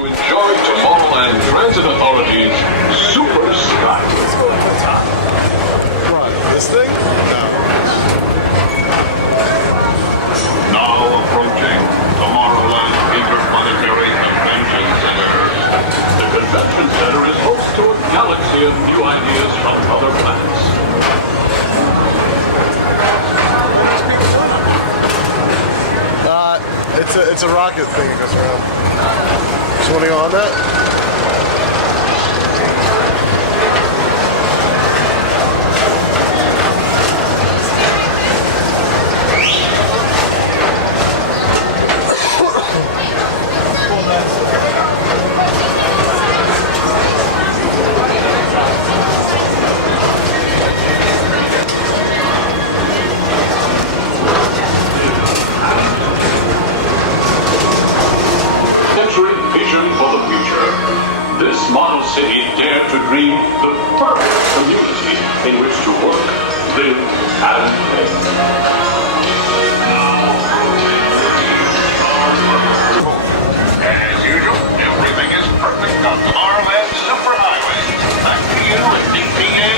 to enjoy Tomorrowland Transit Authority's Super Sky. Let's go to the top. What, this thing? No. Now approaching Tomorrowland Interplanetary Convention Center. The convention center is host to a galaxy of new ideas from other planets. It's a rocket thing that goes around. Just want to go on that? Model city dared to dream the perfect community in which to work, live, and play. As usual, everything is perfect on Tomorrowland Superhighway. Back to you at DPA.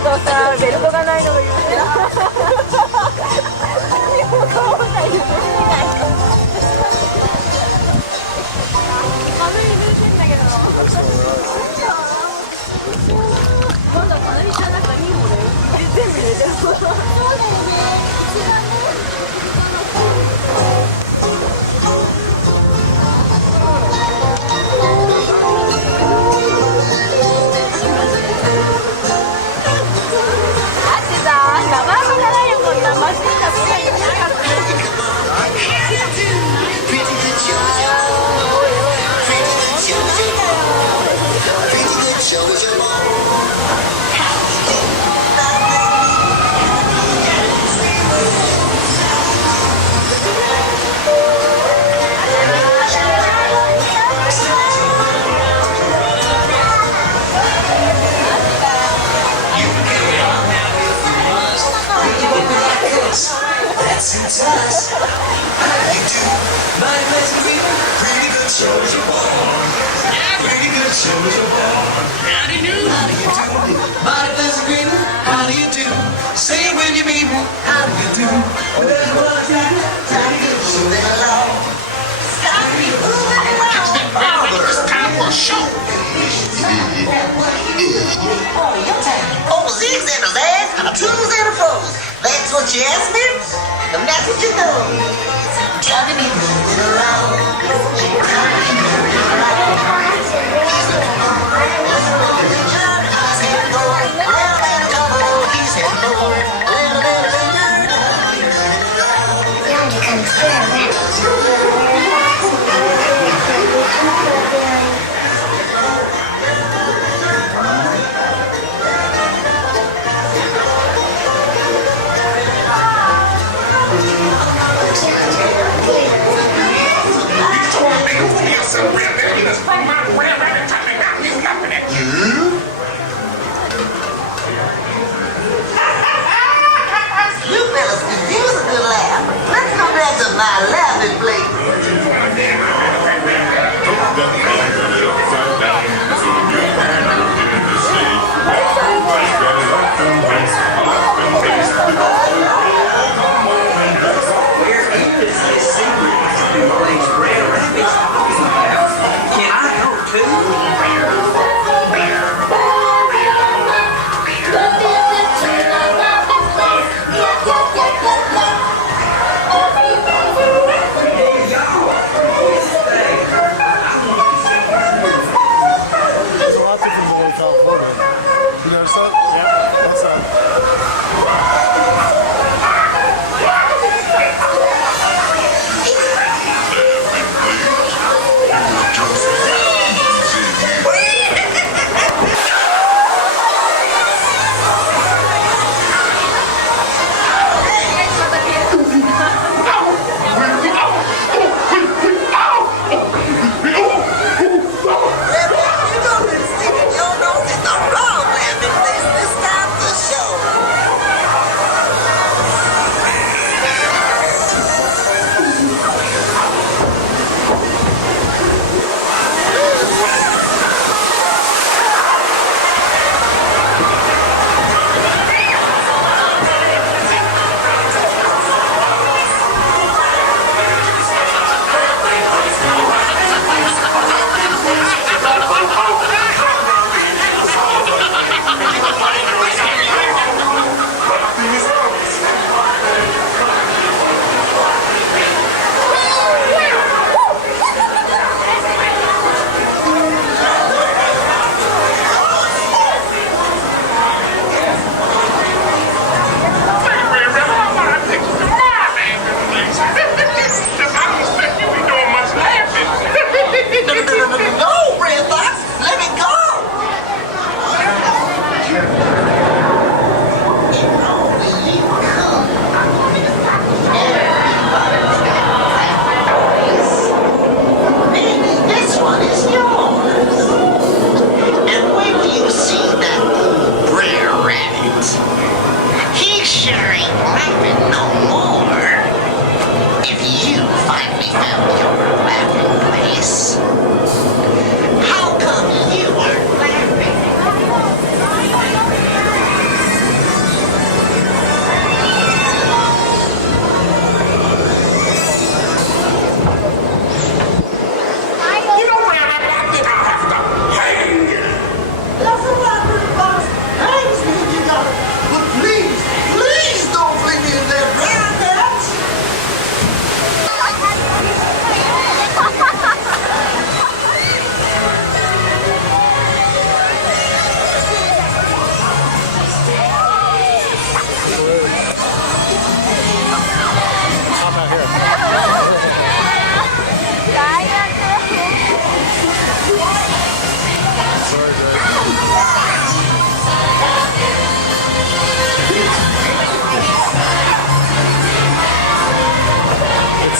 けどさ、ベルトがないのが許せない。何も顔がないで許せない。まめに許せんだけど。まだ隣じゃなんか2本で全部入れてる。そうだよね。That's what you asked me, and that's what you know. Johnny be moving around.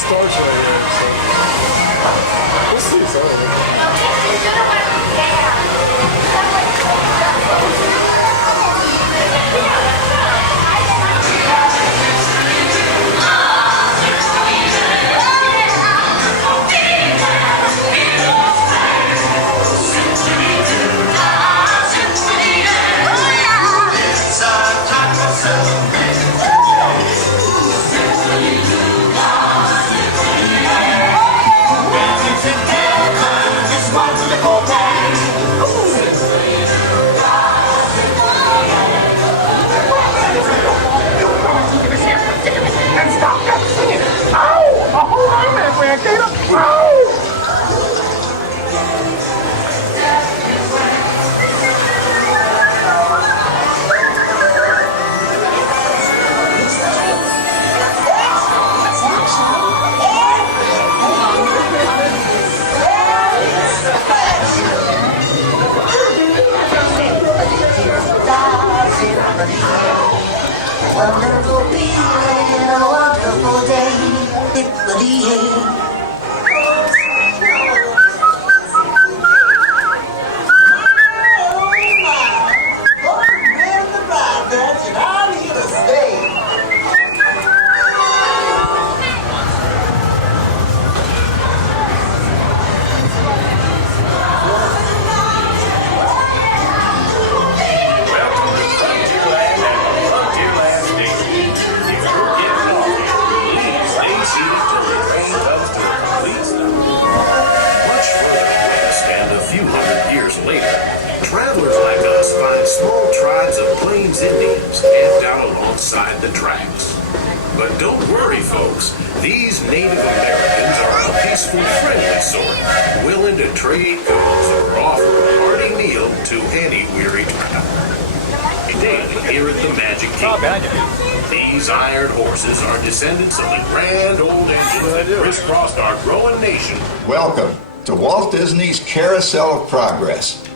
starts right here, so we'll see some of it. Wonderful feeling, a wonderful day. Hippity-yay. Indians camped out alongside the tracks. But don't worry, folks. These Native Americans are a peaceful, friendly sort, willing to trade goods or offer a hearty meal to any weary traveler. Daily here at the Magic Kingdom, these iron horses are descendants of the grand old engines that crisscrossed our growing nation. Welcome to Walt Disney's Carousel of Progress.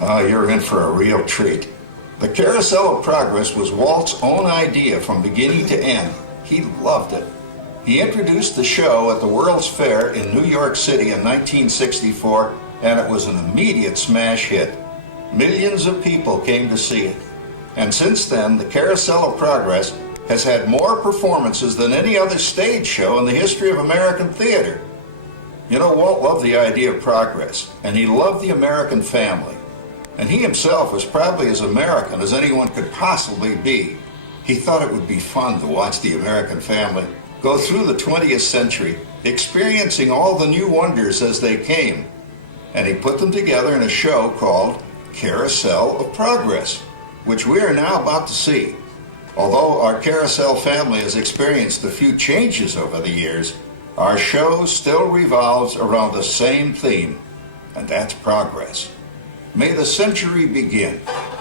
You're in for a real treat. The Carousel of Progress was Walt's own idea from beginning to end. He loved it. He introduced the show at the World's Fair in New York City in 1964, and it was an immediate smash hit. Millions of people came to see it. And since then, the Carousel of Progress has had more performances than any other stage show in the history of American theater. You know, Walt loved the idea of progress, and he loved the American family. And he himself was probably as American as anyone could possibly be. He thought it would be fun to watch the American family go through the 20th century, experiencing all the new wonders as they came. And he put them together in a show called Carousel of Progress, which we are now about to see. Although our Carousel family has experienced a few changes over the years, our show still revolves around the same theme, and that's progress. May the century begin.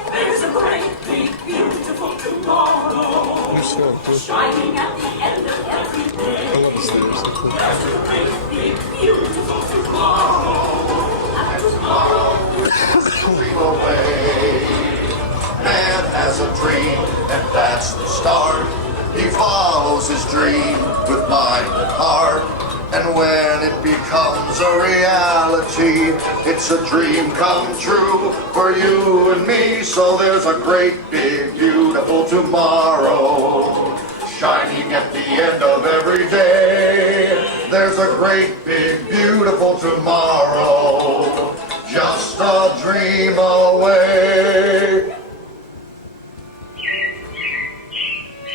There's a great, big, beautiful tomorrow, shining at the end of every day. There's a great, big, beautiful tomorrow. Dream away. Man has a dream, and that's the start. He follows his dream with mind and heart. And when it becomes a reality, it's a dream come true for you and me. So there's a great, big, beautiful tomorrow shining at the end of every day. There's a great, big, beautiful tomorrow, just a dream away.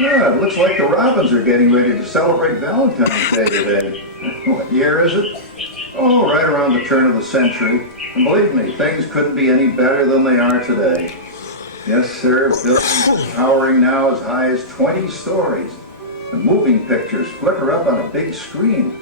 Yeah, it looks like the Robins are getting ready to celebrate Valentine's Day today. What year is it? Oh, right around the turn of the century. And believe me, things couldn't be any better than they are today. Yes, sir, buildings towering now as high as 20 stories. The moving pictures flicker up on a big screen.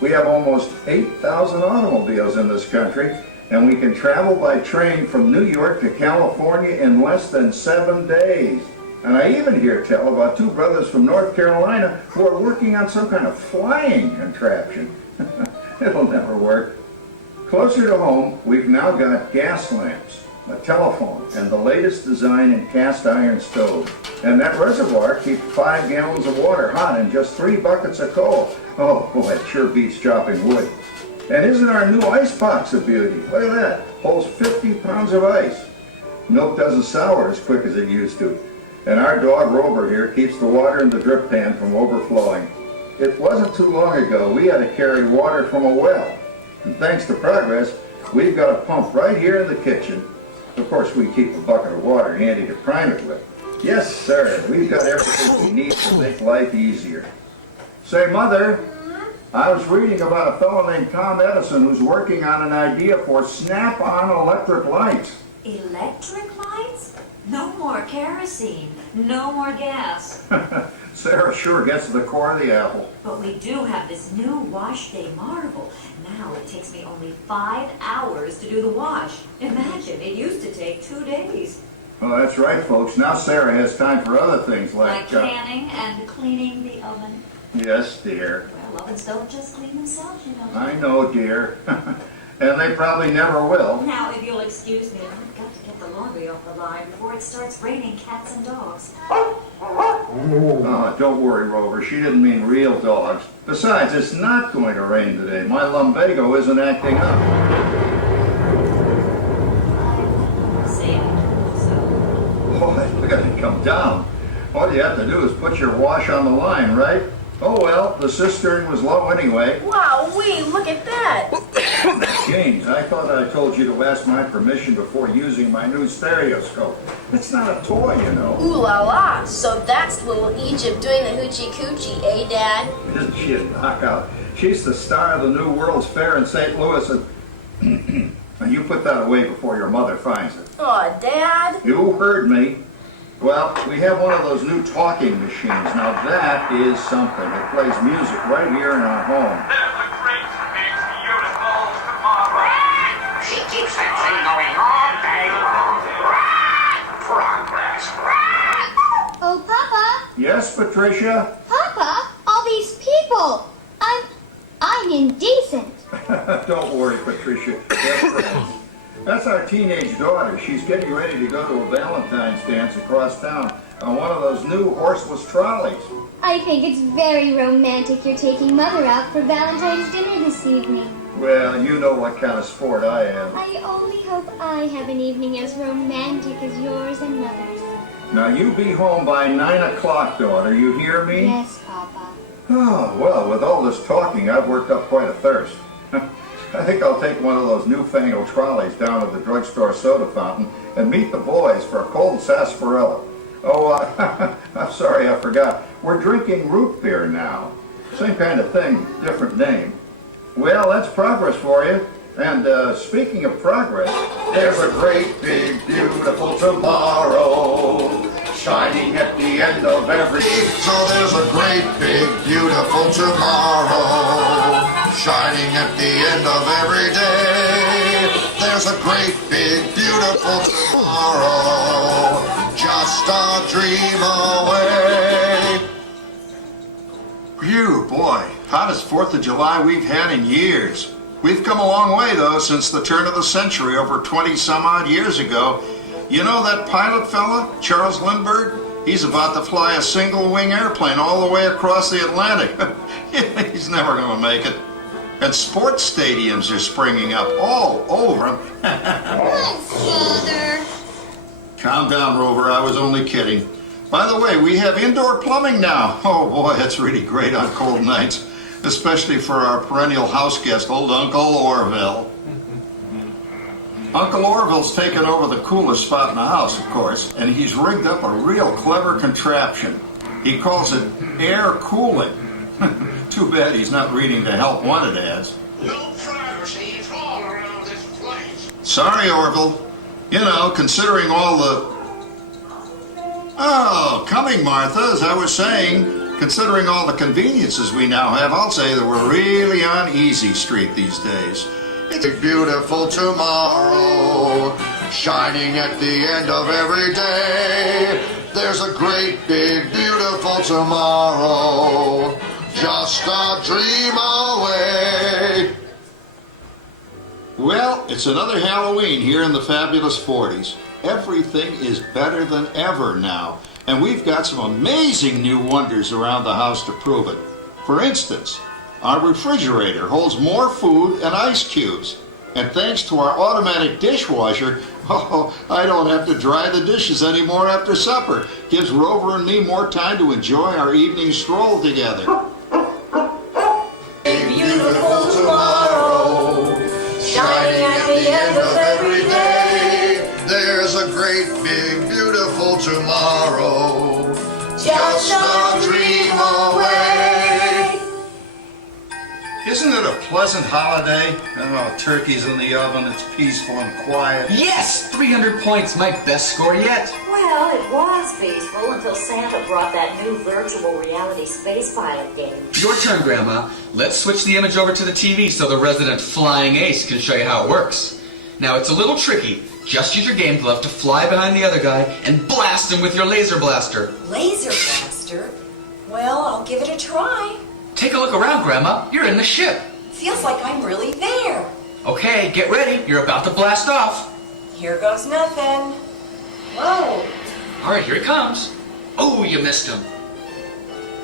We have almost 8,000 automobiles in this country, and we can travel by train from New York to California in less than 7 days. And I even hear tell about two brothers from North Carolina who are working on some kind of flying contraption. It'll never work. Closer to home, we've now got gas lamps, a telephone, and the latest design in cast iron stove. And that reservoir keeps 5 gallons of water hot in just 3 buckets of coal. Oh, boy, it sure beats chopping wood. And isn't our new ice box a beauty? Look at that. Holds 50 pounds of ice. Milk doesn't sour as quick as it used to. And our dog Rover here keeps the water in the drip pan from overflowing. It wasn't too long ago we had to carry water from a well. And thanks to progress, we've got a pump right here in the kitchen. Of course, we keep a bucket of water handy to prime it with. Yes, sir, we've got everything we need to make life easier. Say, Mother, I was reading about a fellow named Tom Edison who's working on an idea for snap-on electric lights. Electric lights? No more kerosene, no more gas. Sarah sure gets to the core of the apple. But we do have this new wash day marvel. Now it takes me only 5 hours to do the wash. Imagine, it used to take 2 days. Oh, that's right, folks. Now Sarah has time for other things Like canning and cleaning the oven. Yes, dear. Well, ovens don't just clean themselves, you know. I know, dear. And they probably never will. Now, if you'll excuse me, I've got to get the laundry off the line before it starts raining cats and dogs. Oh, don't worry, Rover. She didn't mean real dogs. Besides, it's not going to rain today. My lumbago isn't acting up. See, so. Boy, look at it come down. All you have to do is put your wash on the line, right? Oh, well, the cistern was low anyway. Wow, look at that. James, I thought I told you to ask my permission before using my new stereoscope. It's not a toy, you know. Ooh la la. So that's little Egypt doing the hoochie coochie, eh, Dad? Isn't she a knockout? She's the star of the new World's Fair in St. Louis, and you put that away before your mother finds it. Aw, Dad. You heard me. Well, we have one of those new talking machines. Now that is something. It plays music right here in our home. There's a great big beautiful tomorrow. She keeps that thing going all day long. Progress. Oh, Papa. Yes, Patricia? Papa, all these people. I'm indecent. Don't worry, Patricia. They're friends. That's our teenage daughter. She's getting ready to go to a Valentine's dance across town on one of those new horseless trolleys. I think it's very romantic you're taking Mother out for Valentine's dinner this evening. Well, you know what kind of sport I am. I only hope I have an evening as romantic as yours and Mother's. Now, you be home by 9 o'clock, daughter. You hear me? Yes, Papa. Oh, well, with all this talking, I've worked up quite a thirst. I think I'll take one of those newfangled trolleys down to the drugstore soda fountain and meet the boys for a cold sarsaparilla. Oh, I'm sorry, I forgot. We're drinking root beer now. Same kind of thing, different name. Well, that's progress for you. And speaking of progress, There's a great big beautiful tomorrow shining at the end of every day. So there's a great big beautiful tomorrow shining at the end of every day. There's a great big beautiful tomorrow just a dream away. phew, boy, hottest 4th of July we've had in years. We've come a long way, though, since the turn of the century, over 20-some-odd years ago. You know that pilot fella, Charles Lindbergh? He's about to fly a single-wing airplane all the way across the Atlantic. He's never going to make it. And sports stadiums are springing up all over. Father. Calm down, Rover. I was only kidding. By the way, we have indoor plumbing now. Oh, boy, that's really great on cold nights, especially for our perennial house guest, old Uncle Orville. Uncle Orville's taken over the coolest spot in the house, of course, and he's rigged up a real clever contraption. He calls it air cooling. Too bad he's not reading the help wanted ads. No privacy at all around this place. Sorry, Orville. You know, considering all the... Oh, coming, Martha, as I was saying, considering all the conveniences we now have, I'll say that we're really on easy street these days. It's a beautiful tomorrow, shining at the end of every day. There's a great big beautiful tomorrow, just a dream away. Well, it's another Halloween here in the fabulous 40s. Everything is better than ever now, and we've got some amazing new wonders around the house to prove it. For instance, Our refrigerator holds more food and ice cubes. And thanks to our automatic dishwasher, I don't have to dry the dishes anymore after supper. Gives Rover and me more time to enjoy our evening stroll together. Beautiful tomorrow, shining at the end of every day. There's a great big beautiful tomorrow, just a dream away. Isn't it a pleasant holiday? Oh, turkey's in the oven, it's peaceful and quiet. Yes! 300 points, my best score yet. Well, it was peaceful until Santa brought that new virtual reality space pilot game. Your turn, Grandma. Let's switch the image over to the TV so the resident flying ace can show you how it works. Now, it's a little tricky. Just use your game glove to fly behind the other guy and blast him with your laser blaster. Laser blaster? Well, I'll give it a try. Take a look around, Grandma. You're in the ship. Feels like I'm really there. Okay, get ready. You're about to blast off. Here goes nothing. Whoa. All right, here he comes. Oh, you missed him.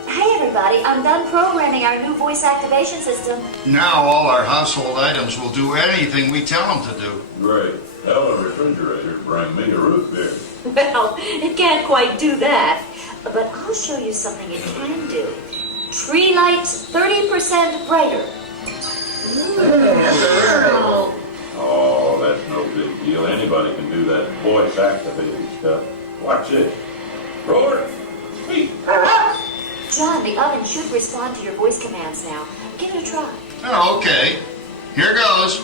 Hey, everybody. I'm done programming our new voice activation system. Now all our household items will do anything we tell them to do. Great. Tell a refrigerator to bring me a root beer. Well, it can't quite do that. But I'll show you something it can do. Tree lights 30% brighter. Oh, that's no big deal. Anybody can do that voice activated stuff. Watch it. Roar. Speak. John, the oven should respond to your voice commands now. Give it a try. Oh, okay. Here goes.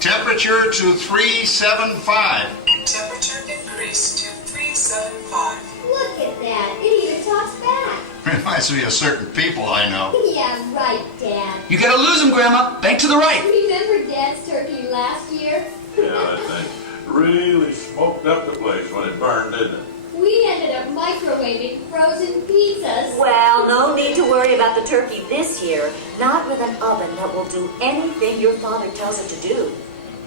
Temperature to 375. Temperature increased to 375. Look at that. It even talks back. Reminds me of certain people I know. Yeah, right, Dad. You gotta lose him, Grandma. Bank to the right. Remember Dad's turkey last year? Yeah, that thing really smoked up the place when it burned, didn't it? We ended up microwaving frozen pizzas. Well, no need to worry about the turkey this year. Not with an oven that will do anything your father tells it to do.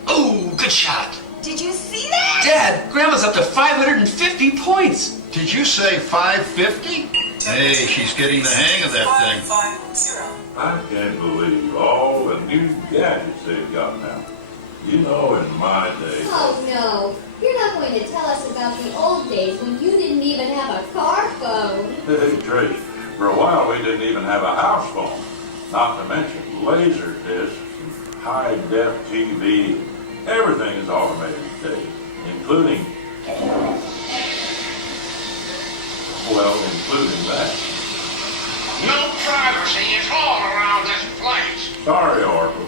Oh, good shot. Did you see that? Dad, Grandma's up to 550 points. Did you say 550? Hey, she's getting the hang of that thing. 550. I can't believe all the new gadgets they've got now. You know, in my day... Oh, no. You're not going to tell us about the old days when you didn't even have a car phone. Hey, Trace, for a while we didn't even have a house phone. Not to mention laser discs, high-def TV. Everything is automated today, including... Well, including that. No privacy is all around this place. Sorry, Oracle.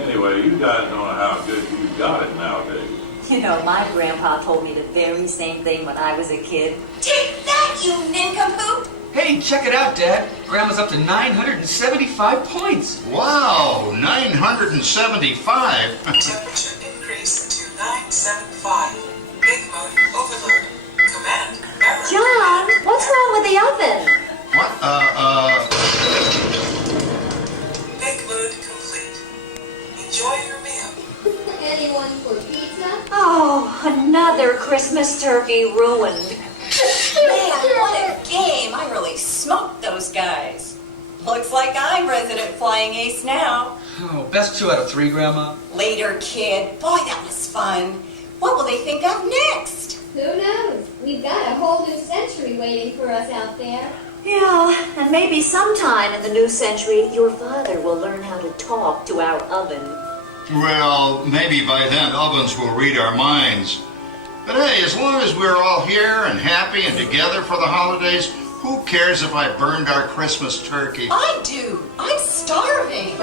Anyway, you guys don't know how good you got it nowadays. You know, my grandpa told me the very same thing when I was a kid. Take that, you nincompoop! Hey, check it out, Dad. Grandma's up to 975 points. Wow, 975? Temperature increased to 975. Big mode overload. Command error. John, what's wrong with the oven? What? Big mood complete. Enjoy your meal. Anyone for pizza? Oh, another Christmas turkey ruined. Man, what a game. I really smoked those guys. Looks like I'm resident flying ace now. Oh, best 2 out of 3, Grandma. Later, kid. Boy, that was fun. What will they think of next? Who knows? We've got a whole new century waiting for us out there. Yeah, and maybe sometime in the new century, your father will learn how to talk to our oven. Well, maybe by then ovens will read our minds. But hey, as long as we're all here and happy and together for the holidays, who cares if I burned our Christmas turkey? I do. I'm starving.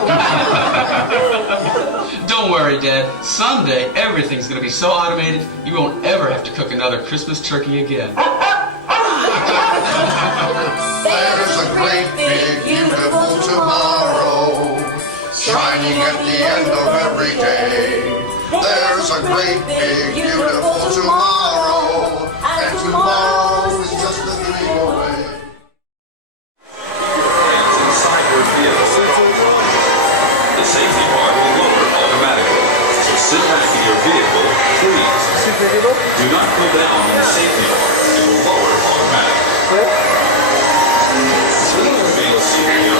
Don't worry, Dad. Someday, everything's going to be so automated, you won't ever have to cook another Christmas turkey again. There's a great big beautiful tomorrow, shining at the end of every day. There's a great big beautiful tomorrow, and tomorrow is just a dream away. Inside your vehicle, the safety bar will lower automatically. So sit back in your vehicle, please. Do not pull down on the safety bar. It will lower automatically. Please feel secure.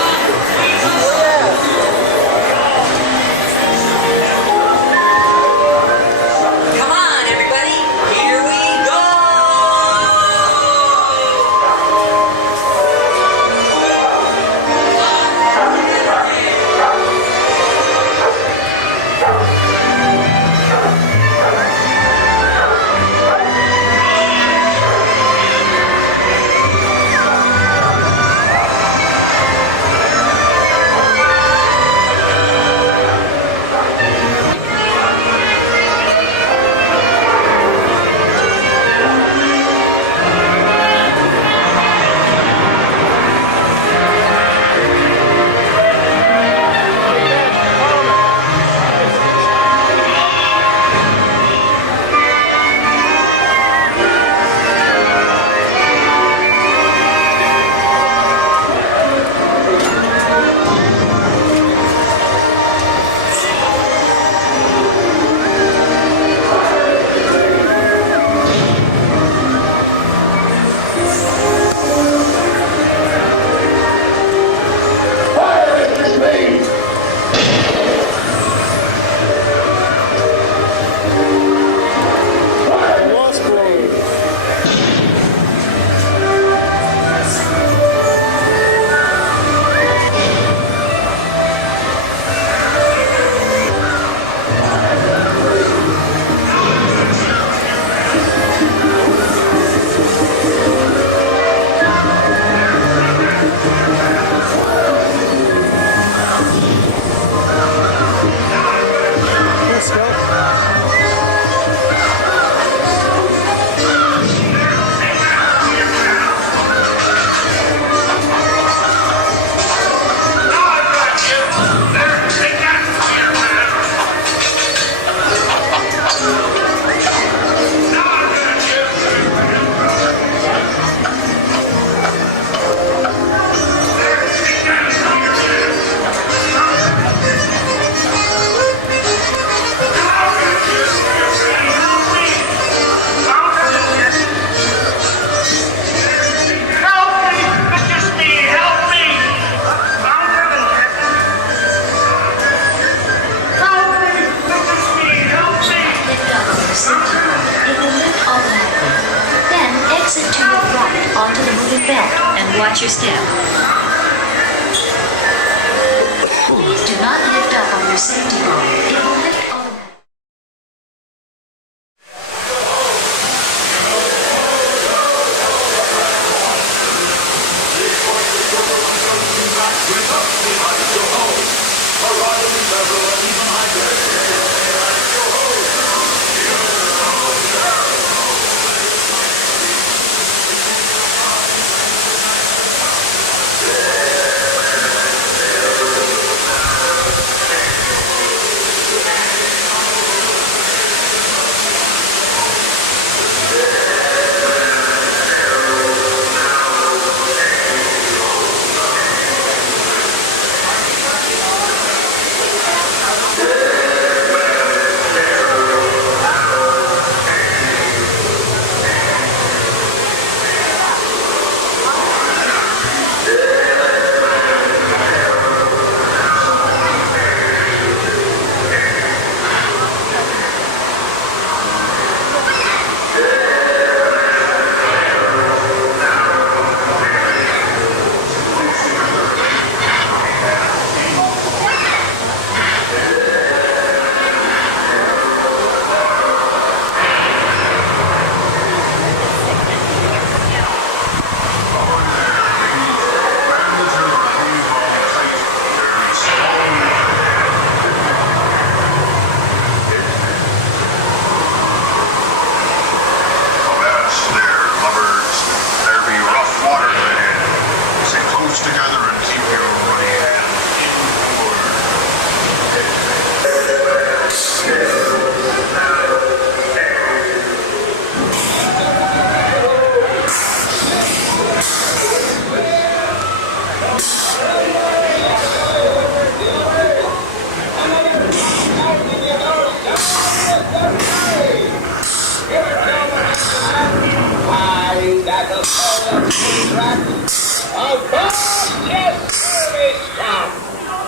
onto the moving belt and watch your step. Do not lift up on your safety bar. It will lift automatically.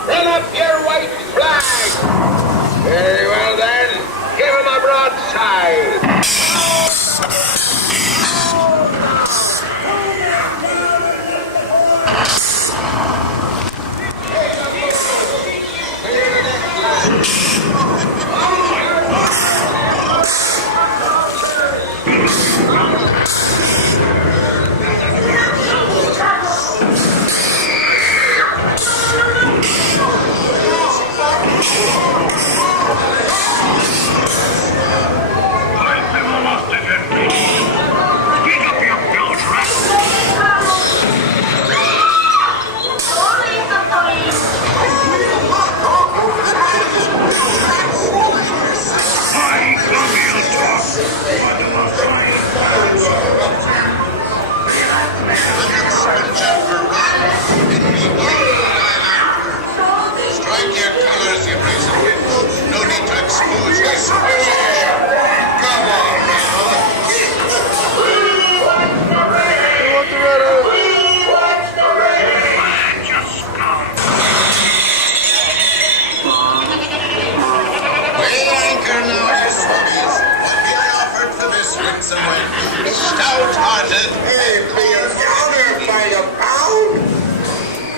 Run up your white flag! Very well then, give him a broadside!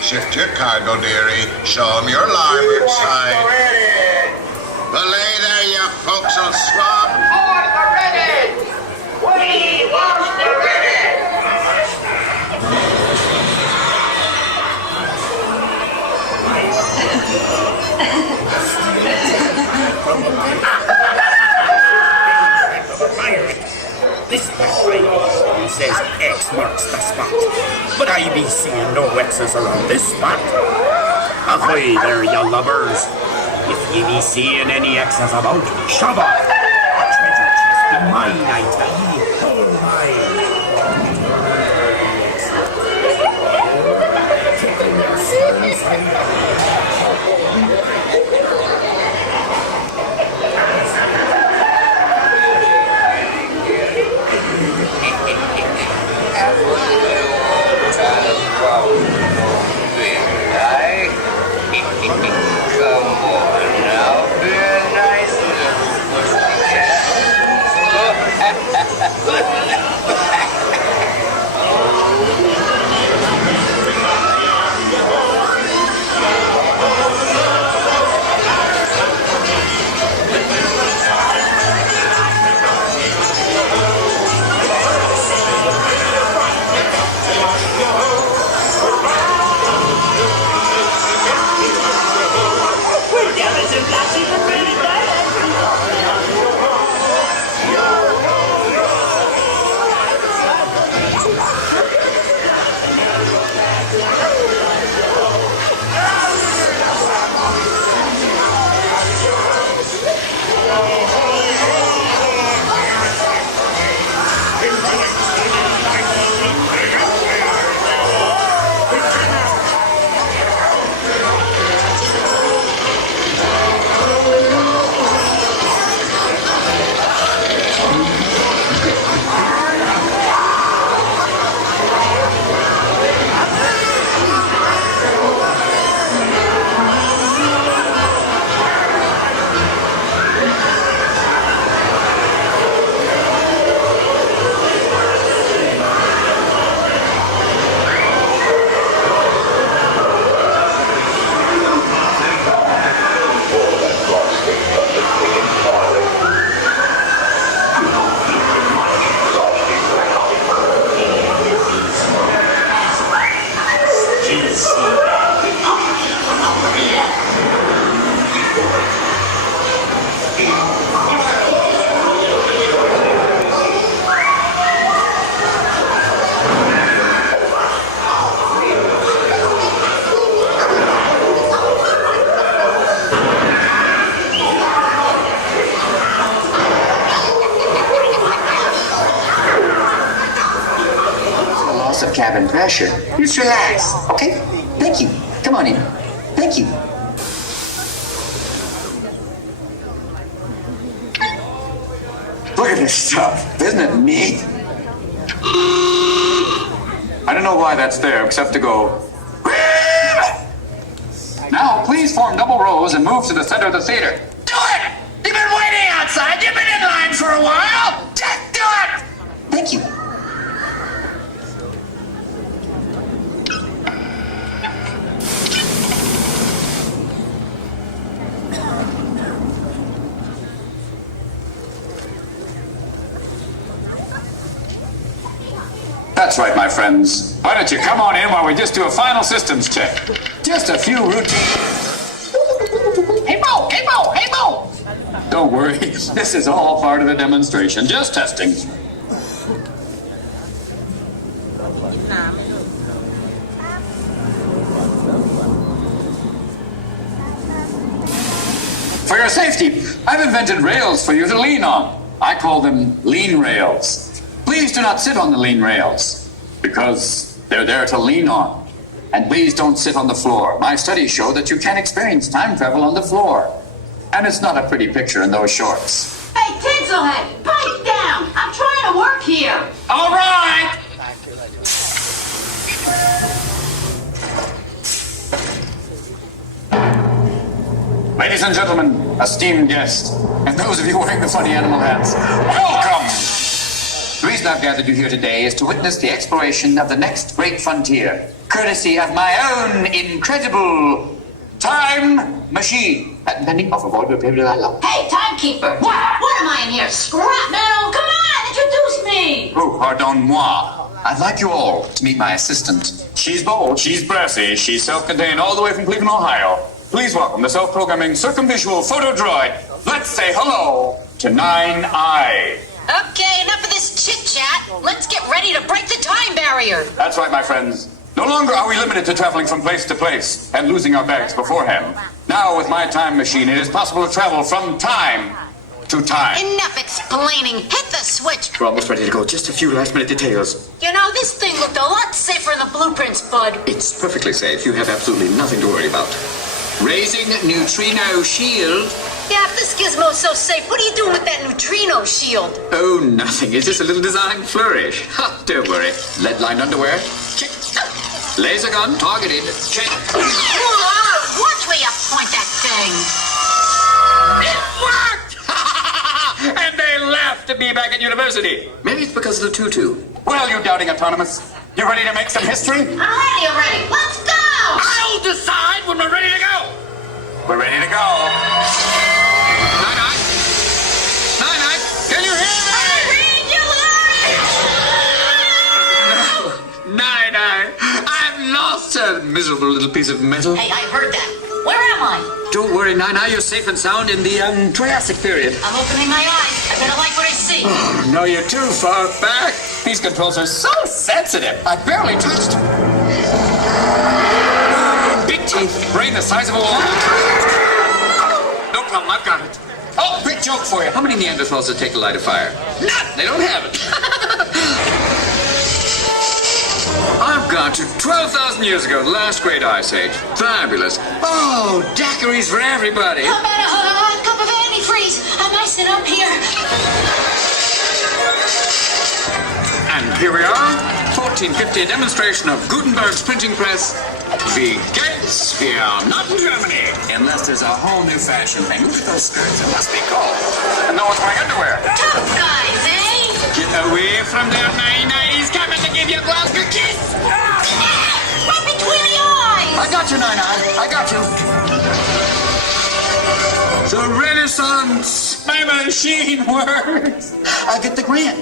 Shift your cargo, dearie. Show them your larboard side. Belay there, you folks'll swab. Watch the ready! We watch the ready! This sign says X marks the spot, but I be seeing no X's around this spot. Ahoy there, you lubbers. If ye be seeing any X's about, shove off. The treasure chest be mine, I tell ye. Oh, mine. cabin pressure. Just relax, okay? Thank you. Come on in. Thank you. Look at this stuff. Isn't it neat? I don't know why that's there, except to go... Now, please form double rows and move to the center of the theater. Do it! You've been waiting outside. You've been in line for a while. Just do it! Thank you. That's right, my friends. Why don't you come on in while we just do a final systems check? Just a few routine... Hey, Mo! Hey, Mo! Hey, Mo! Don't worry. This is all part of the demonstration. Just testing. For your safety, I've invented rails for you to lean on. I call them lean rails. Please do not sit on the lean rails, because they're there to lean on. And please don't sit on the floor. My studies show that you can experience time travel on the floor. And it's not a pretty picture in those shorts. Hey, Tinselhead, pipe down! I'm trying to work here! All right! Ladies and gentlemen, esteemed guests, and those of you wearing the funny animal hats, welcome! The reason I've gathered you here today is to witness the exploration of the next great frontier, courtesy of my own incredible time machine. Hey, timekeeper! What am I in here? Scrap metal? Come on, introduce me! Oh, pardon-moi. I'd like you all to meet my assistant. She's bold, she's brassy, she's self-contained all the way from Cleveland, Ohio. Please welcome the self-programming circumvisual photo droid. Let's say hello to 9-Eye. Okay, enough of this chit-chat. Let's get ready to break the time barrier. That's right, my friends. No longer are we limited to traveling from place to place and losing our bags beforehand. Now, with my time machine, it is possible to travel from time to time. Enough explaining. Hit the switch. We're almost ready to go. Just a few last-minute details. You know, this thing looked a lot safer in the blueprints, bud. It's perfectly safe. You have absolutely nothing to worry about. Raising neutrino shield. Yeah, if this gizmo's so safe, what are you doing with that neutrino shield? Oh, nothing. It's just a little design flourish. Ha, don't worry. Lead-lined underwear. Check. Laser gun targeted. Check. Watch where you point that thing. It worked! And they laughed to be back at university. Maybe it's because of the tutu. Well, you doubting autonomous. You ready to make some history? I'm ready already. Let's go! I'll decide when we're ready to go. We're ready to go. Night-night. Night-night. Can you hear me? I read you, Night-night. I've lost a miserable little piece of metal. Hey, I heard that. Where am I? Don't worry, Night-night. You're safe and sound in the Triassic period. I'm opening my eyes. I better like what I see. Oh, no, you're too far back. These controls are so sensitive. I barely touched. Big teeth, brain the size of a wall. No problem, I've got it. Oh, quick joke for you. How many Neanderthals did it take to light a fire? None. They don't have it. I've gone to 12,000 years ago, the last great ice age. Fabulous. Oh, daiquiris for everybody. How about a cup of antifreeze? I'm icing up here. And here we are, 1450, a demonstration of Gutenberg's printing press. The gates here, not in Germany. Unless there's a whole new fashion thing. Look at those skirts, it must be cold. And no one's wearing underwear. Tough guys, eh? Get away from there, Nina. He's coming to give you a Glasgow kiss. Right between the eyes. I got you, Nina. I got you. The Renaissance, my machine works. I'll get the grant.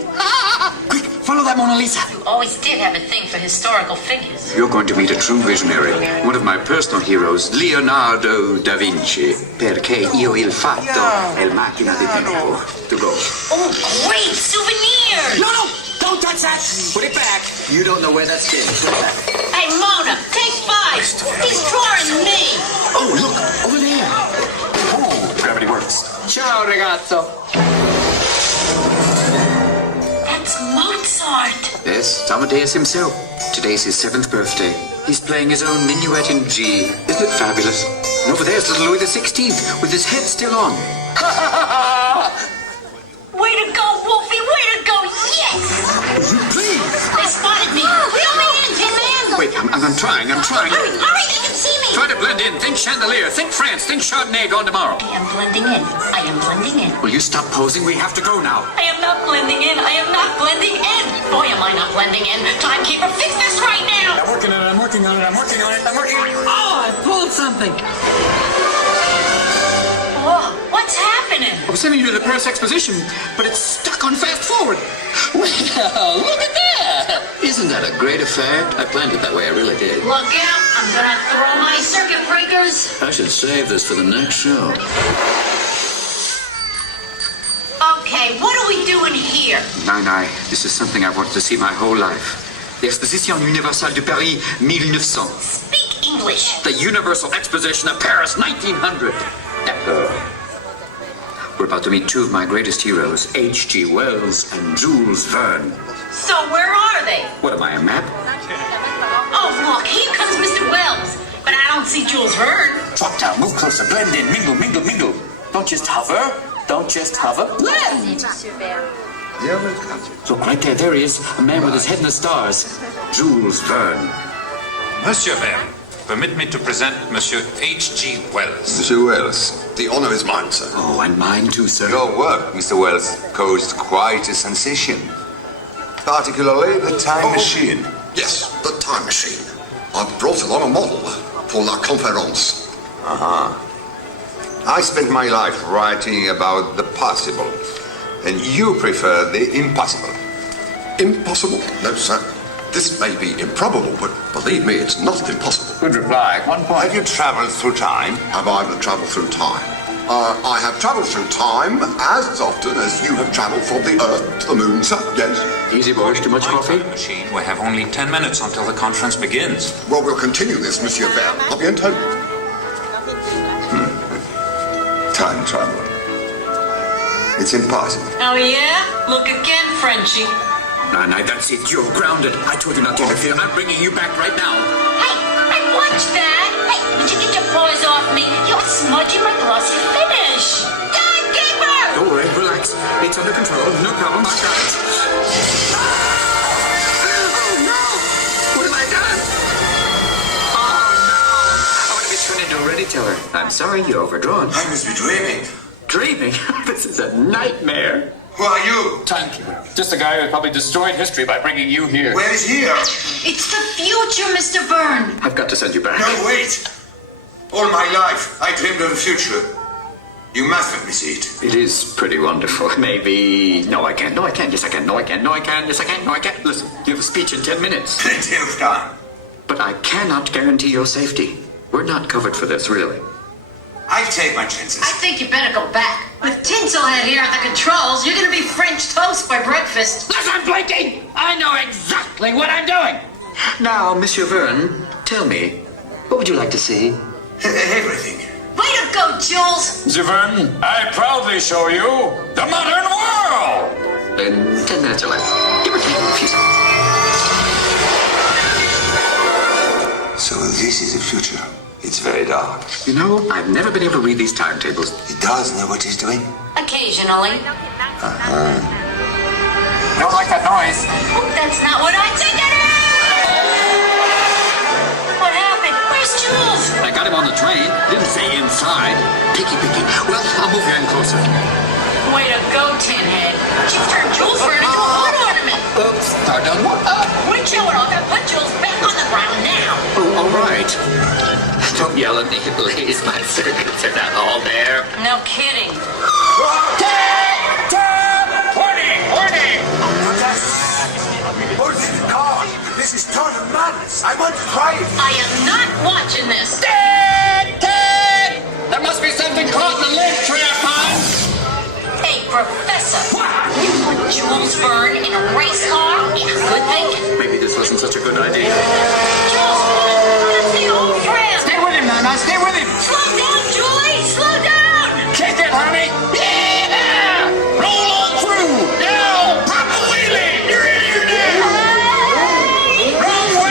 Quick, follow that Mona Lisa. You always did have a thing for historical figures. You're going to meet a true visionary, one of my personal heroes, Leonardo da Vinci. Perché io il fatto è la macchina di tempo. To go. Oh, great souvenir! No, don't touch that. Put it back. You don't know where that's been. Put it back. Hey, Mona, take 5. He's drawing me. Oh, look, over there. Oh, gravity works. Ciao, ragazzo. That's Mozart. Yes, Amadeus himself. Today's his 7th birthday. He's playing his own minuet in G. Isn't it fabulous? And over there's little Louis XVI with his head still on. Way to go, Wolfie! Way to go! Yes! Please! They spotted me! Reel me in, Tin Man! Wait, I'm trying. Hurry, hurry! They can see me! Try to blend in. Think chandelier. Think France. Think Chardonnay gone tomorrow. I am blending in. I am blending in. Will you stop posing? We have to go now. I am not blending in. I am not blending in. Boy, am I not blending in. Timekeeper, fix this right now! I'm working on it. I'm working on it. I'm working on it. I'm working on it. Oh, I pulled something. Whoa, what's happening? I was sending you to the Paris exposition, but it's stuck on fast forward. Well, look at that! Isn't that a great effect? I planned it that way. I really did. Look out! I'm gonna throw my circuit breakers. I should save this for the next show. Okay, what are we doing here? Nine, this is something I've wanted to see my whole life. The Exposition Universelle de Paris, 1900. Speak English. The Universal Exposition of Paris, 1900. We're about to meet two of my greatest heroes, H.G. Wells and Jules Verne. So where are they? What am I, a map? Oh, look, here comes Mr. Wells. But I don't see Jules Verne. Drop down, move closer, blend in, mingle, mingle, mingle. Don't just hover. Don't just hover. Blend! Look, right there, there he is. A man with his head in the stars. Jules Verne. Monsieur Verne, permit me to present Monsieur H.G. Wells. Monsieur Wells, the honor is mine, sir. Oh, and mine too, sir. Your work, Mr. Wells, caused quite a sensation. Particularly the time machine. Yes, the time machine. I brought along a model for La Conférence. I spent my life writing about the possible, and you prefer the impossible. Impossible? No, sir. This may be improbable, but believe me, it's not impossible. Good reply. One point. Have you traveled through time? Have I ever traveled through time? I have traveled through time as often as you have traveled from the Earth to the Moon, sir. Yes. Easy, boys. Too much coffee? Machine, we have only 10 minutes until the conference begins. Well, we'll continue this, Monsieur Verne. A bientôt. Time travel. It's impossible. Oh, yeah? Look again, Frenchie. No, that's it. You're grounded. I told you not to interfere. I'm bringing you back right now. Hey, watch that! Hey, would you get your paws off me? You're smudging my glossy finish. Timekeeper! Don't worry, relax. It's under control. No problem. I got it. Oh, no! What have I done? Oh, no! I want to be turned into a ready teller. I'm sorry, you're overdrawn. I must be dreaming. Dreaming? This is a nightmare. Who are you? Timekeeper. Just a guy who probably destroyed history by bringing you here. Where is here? It's the future, Mr. Verne. I've got to send you back. No, wait. All my life, I dreamed of the future. You must let me see it. It is pretty wonderful. Maybe... No, I can't. No, I can't. Yes, I can. No, I can. No, I can. Yes, I can. No, I can't. Listen, you have a speech in 10 minutes. Plenty of time. But I cannot guarantee your safety. We're not covered for this, really. I take my chances. I think you better go back. With Tinselhead here at the controls, you're gonna be French toast by breakfast. Listen, Blinky! I know exactly what I'm doing! Now, Monsieur Verne, tell me, what would you like to see? Everything. Way to go, Jules! Monsieur Verne, I proudly show you the modern world! In 10 minutes or less. Give or take a few seconds. So this is the future. It's very dark. You know, I've never been able to read these timetables. He does know what he's doing? Occasionally. Don't like that noise. Oh, that's not what I think it is! What happened? Where's Jules? I got him on the train. Didn't say inside. Picky. Well, I'll move you in closer. Way to go, Tinhead. You've turned Jules Verne into a wood ornament. Oops, start down one. We're chilling off and put Jules back on the ground now. Oh, all right. Don't yell at me, please. My circuits are not all there. No kidding. Warning! Hold the car. This is total madness. I want to drive. I am not watching this. Ted! There must be something caught in the lid, Treapon! Hey, Professor. You put Jules Verne in a race car? Good thinking. Maybe this wasn't such a good idea. Jules Verne, that's the old friend. Stay with him, Nana. Stay with him. Slow down, Julie. Slow down. Kick it, honey. Yeah! Roll on through. Now, pop a wheelie. You're in here now. Wrong way.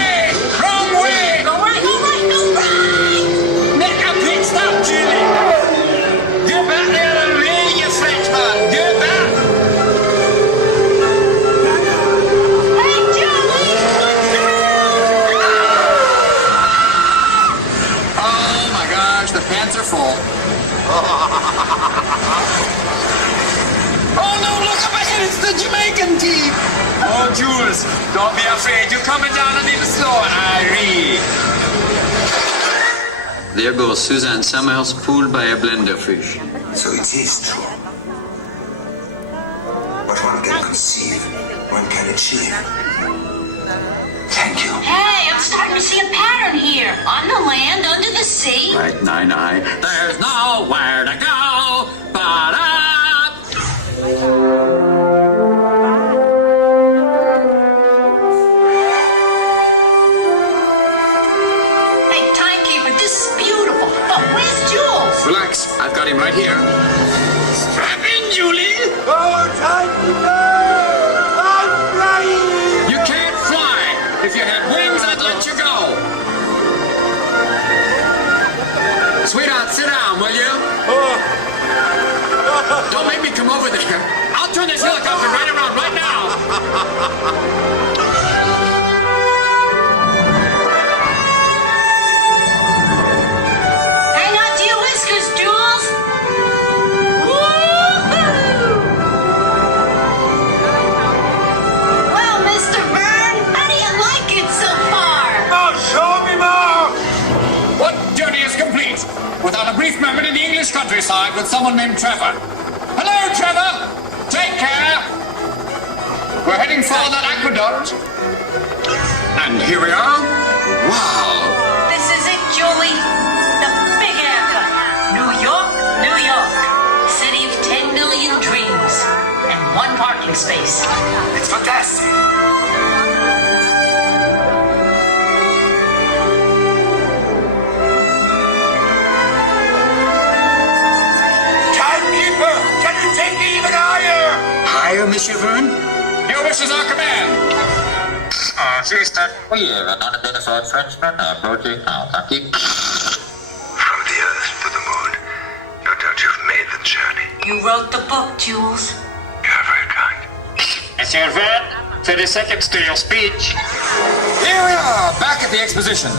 Oh no, look up ahead, it's the Jamaican team! Oh, Jules, don't be afraid. You're coming down a little slow, Irene. There goes Suzanne Summers, pulled by a blender fish. So it is true. What one can conceive, one can achieve. Thank you. Hey, I'm starting to see a pattern here. On the land, under the sea. Right, Nine-Eye. There's nowhere to go but up. Hey, timekeeper, this is beautiful. But where's Jules? Relax, I've got him right here. Strap in, Julie. Oh, timekeeper! I'm flying! You can't fly. If you had wings, I'd let you go. Sweetheart, sit down, will you? Don't make me come over there. I'll turn this helicopter right around right now. Hang on to your whiskers, Jules. Woo-hoo! Well, Mr. Byrne, how do you like it so far? Oh, show me more! What journey is complete? Without a brief moment in the English countryside with someone named Trevor. Hello, Trevor! Take care! We're heading for that aqueduct. And here we are. Wow! This is it, Julie. The big epcot. New York, New York. City of 10 million dreams. And one parking space. It's fantastic. Timekeeper, can you take me even higher? Higher, Monsieur Verne? Your wish is our command. Assistant, we have an unidentified Frenchman approaching now. Thank you. From the Earth to the Moon, no doubt you've made the journey. You wrote the book, Jules. You're very kind. Monsieur Verne, 30 seconds to your speech. Here we are, back at the exposition.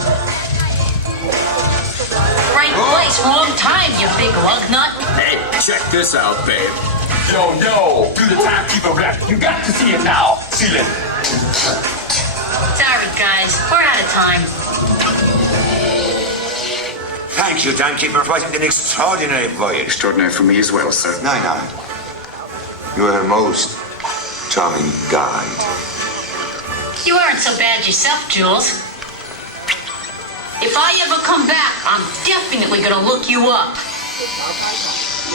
Right place, wrong time, you big lug nut. Hey, check this out, babe. Yo, do the timekeeper rap. You got to see it now. See it. Sorry, guys, we're out of time. Thank you, Timekeeper, for an extraordinary voyage. Extraordinary for me as well, sir. Nine-Eye, you are a most charming guide. You aren't so bad yourself, Jules. If I ever come back, I'm definitely gonna look you up.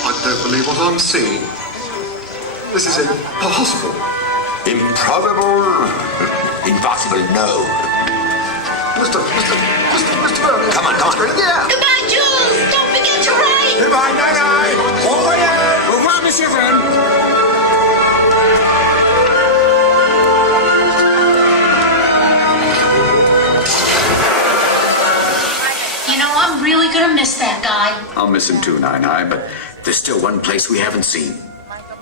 I don't believe what I'm seeing. This is impossible. Improbable? Impossible, no. Mr. Byrne. Come on. Yeah. Goodbye, Jules! Don't forget to write! Goodbye, Nine-Eye! Au revoir! Au revoir, Monsieur Verne. You know, I'm really gonna miss that guy. I'll miss him too, Nine-Eye, but there's still one place we haven't seen.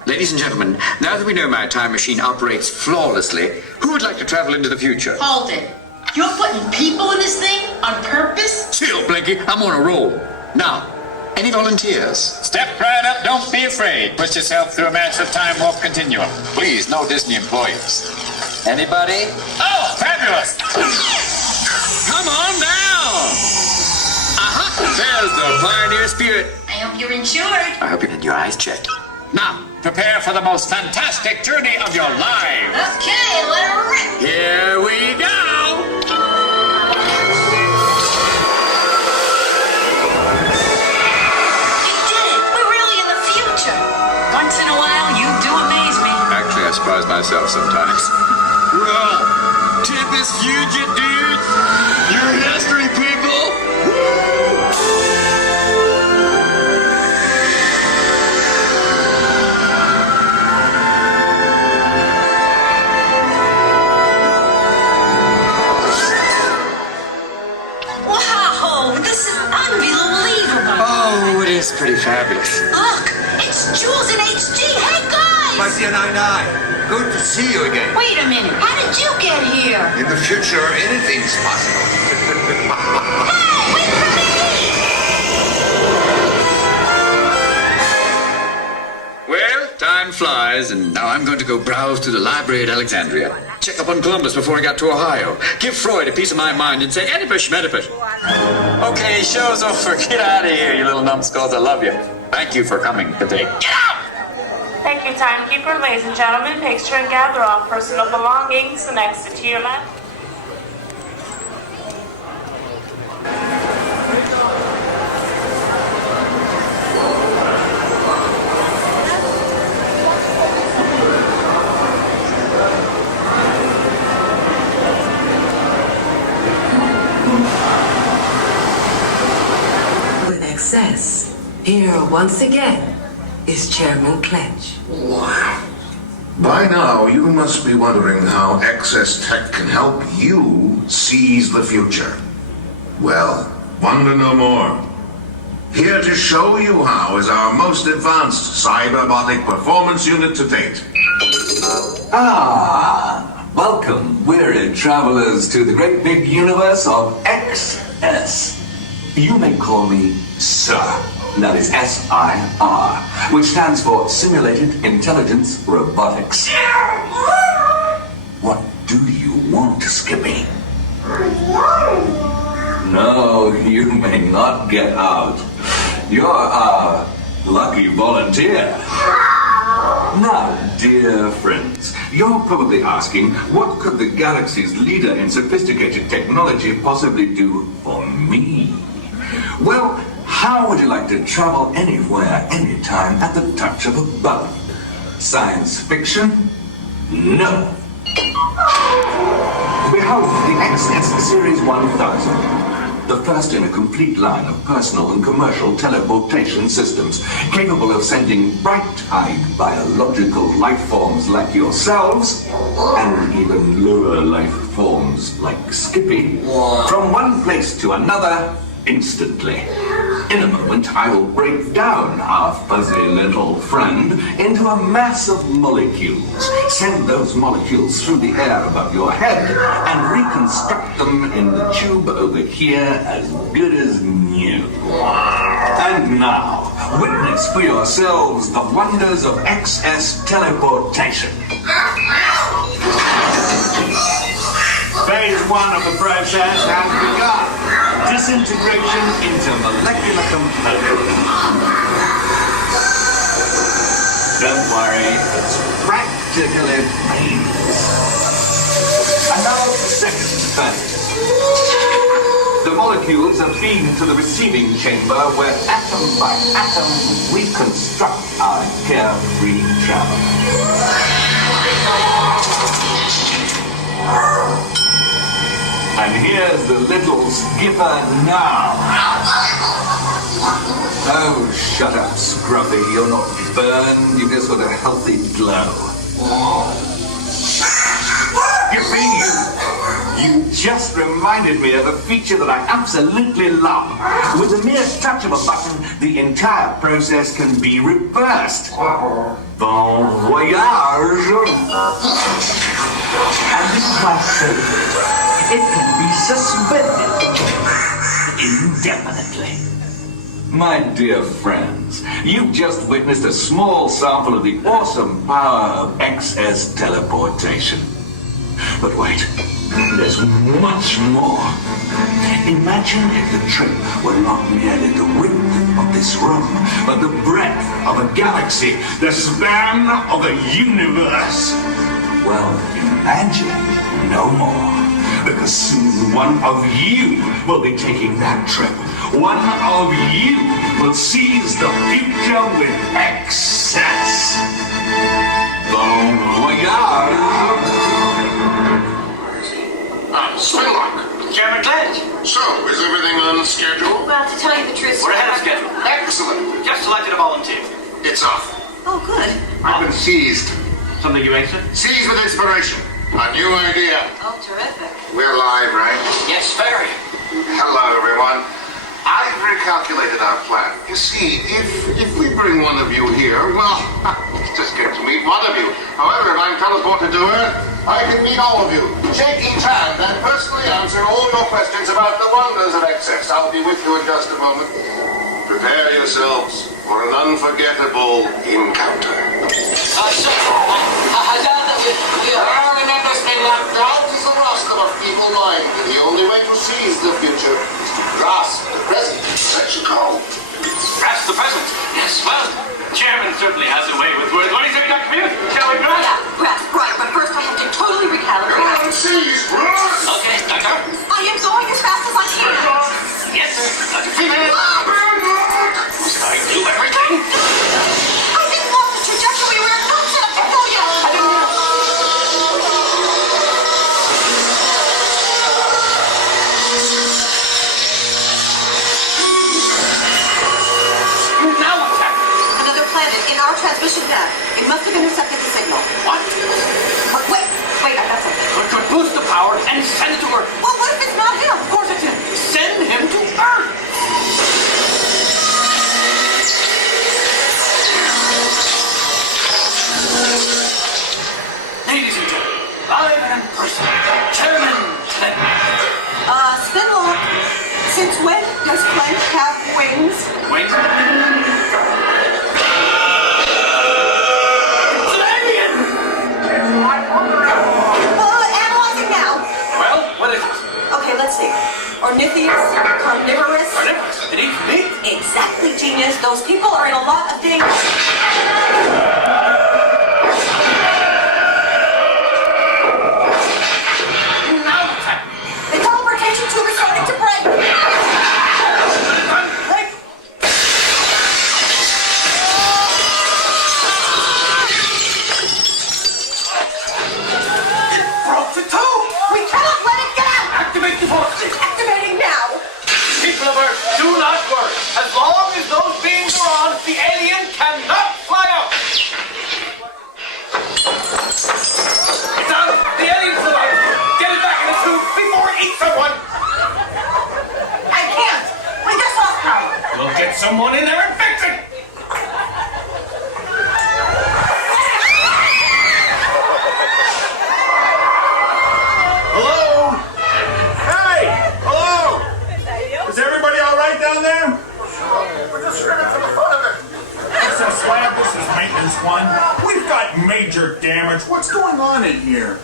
Ladies and gentlemen, now that we know my time machine operates flawlessly, who would like to travel into the future? Hold it. You're putting people in this thing on purpose? Chill, Blinky. I'm on a roll. Now, any volunteers? Step right up. Don't be afraid. Push yourself through a massive time warp continuum. Please, no Disney employees. Anybody? Oh, fabulous! Come on down! There's the pioneer spirit. I hope you're insured. I hope you had your eyes checked. Now, prepare for the most fantastic journey of your lives. Okay, let her rip. Here we go! You did it. We're really in the future. Once in a while, you do amaze me. Actually, I surprise myself sometimes. Well, tip is future, dude. Your history, people. Wow, this is unbelievable. Oh, it is pretty fabulous. Look, it's Jules and HG. Hey, guys! My dear Nine-Eye, good to see you again. Wait a minute. How did you get here? In the future, anything's possible. Hey, wait for me! time flies, and now I'm going to go browse through the library at Alexandria. Check up on Columbus before I got to Ohio. Give Freud a piece of my mind and say, Oedipus, Medipus. Okay, show's over. Get out of here, you little numbskulls. I love you. Thank you for coming today. Get out! Thank you, timekeeper. Ladies and gentlemen, picture and gather all personal belongings. The next to your left. With excess, here once again is Chairman Clench. By now, you must be wondering how excess tech can help you seize the future. Well, wonder no more. Here to show you how is our most advanced cyberbotic performance unit to date. Ah, welcome, weary travelers, to the great big universe of XS. You may call me Sir. That is SIR, which stands for Simulated Intelligence Robotics. What do you want, Skippy? No, you may not get out. You're our lucky volunteer. Now, dear friends, you're probably asking, what could the galaxy's leader in sophisticated technology possibly do for me? Well, how would you like to travel anywhere, anytime, at the touch of a button? Science fiction? No. Behold the XS Series 1000, the first in a complete line of personal and commercial teleportation systems, capable of sending bright-eyed biological life forms like yourselves, and even lower life forms like Skippy, from one place to another instantly. In a moment, I will break down our fuzzy little friend into a mass of molecules, send those molecules through the air above your head, and reconstruct them in the tube over here as good as new. And now, witness for yourselves the wonders of XS teleportation. Phase 1 of the process has begun. Disintegration into molecular components. Don't worry, it's practically painless. And now the second phase. The molecules are feed to the receiving chamber where atom by atom we construct our carefree travel. And here's the little skipper now. Oh, shut up, Scruffy. You're not burned. You've just got a healthy glow. You just reminded me of a feature that I absolutely love. With the mere touch of a button, the entire process can be reversed. Bon voyage. And this is my favorite. It can be suspended indefinitely. My dear friends, you've just witnessed a small sample of the awesome power of XS teleportation. But wait, there's much more. Imagine if the trip were not merely the width of this room, but the breadth of a galaxy, the span of a universe. Well, imagine no more. Because soon one of you will be taking that trip. One of you will seize the future with excess. Bon voyage. Spillock. Chairman Clench. So, is everything on schedule? Well, to tell you the truth, we're ahead of schedule. Excellent. Just selected a volunteer. It's off. Oh, good. I've been seized. Something you answered? Seized with inspiration. A new idea. Oh, terrific. We're live, right? Yes, very. Hello, everyone. I've recalculated our plan. You see, if we bring one of you here, well, it's just get to meet one of you. However, if I'm teleported to Earth, I can meet all of you, shake each hand, and personally answer all your questions about the wonders of XS. I'll be with you in just a moment. Prepare yourselves for an unforgettable encounter. The only way to seize the future is to grasp the present. Let's go. Grasp the present? Yes, well, the chairman certainly has a way with words. What do you say, Dr. Mew? Shall we grasp? Yeah, grasp, right, but first I have to totally recalibrate. Okay, Doctor. I am going as fast as I can. Yes, sir. Dr. Freeman. Must I do everything? I didn't want the trajectory we were not set up to go yet. I didn't know. In our transmission path, it must have intercepted the signal. What? Wait, I got something. We could boost the power and send it to Earth. Well, what if it's not him? Of course it's him. Send him to Earth. Ladies and gentlemen, live and in person, Chairman Kennitt. Spinlock, since when does Clint have wings? Wings? Analyzing now. Well, what is it? Okay, let's see. Ornithius, carnivorous. Carnivorous? It eats meat? Exactly, genius. Those people are in a lot of danger. Now what's happening? The teleportation tube is starting to break. Break! Broke the tube! We cannot let it go! Activate the force stick! Activating now! People of Earth, do not worry. As long as those beams are on, the alien cannot fly out! It's on! The alien's alive! Get it back in the tube before it eats someone! I can't! We just lost power! We'll get someone in there and fix it! Hello? Hey! Hello! Is everybody all right down there? We're just screaming for the fun of it. This is Slab, this is Maintenance 1. We've got major damage. What's going on in here?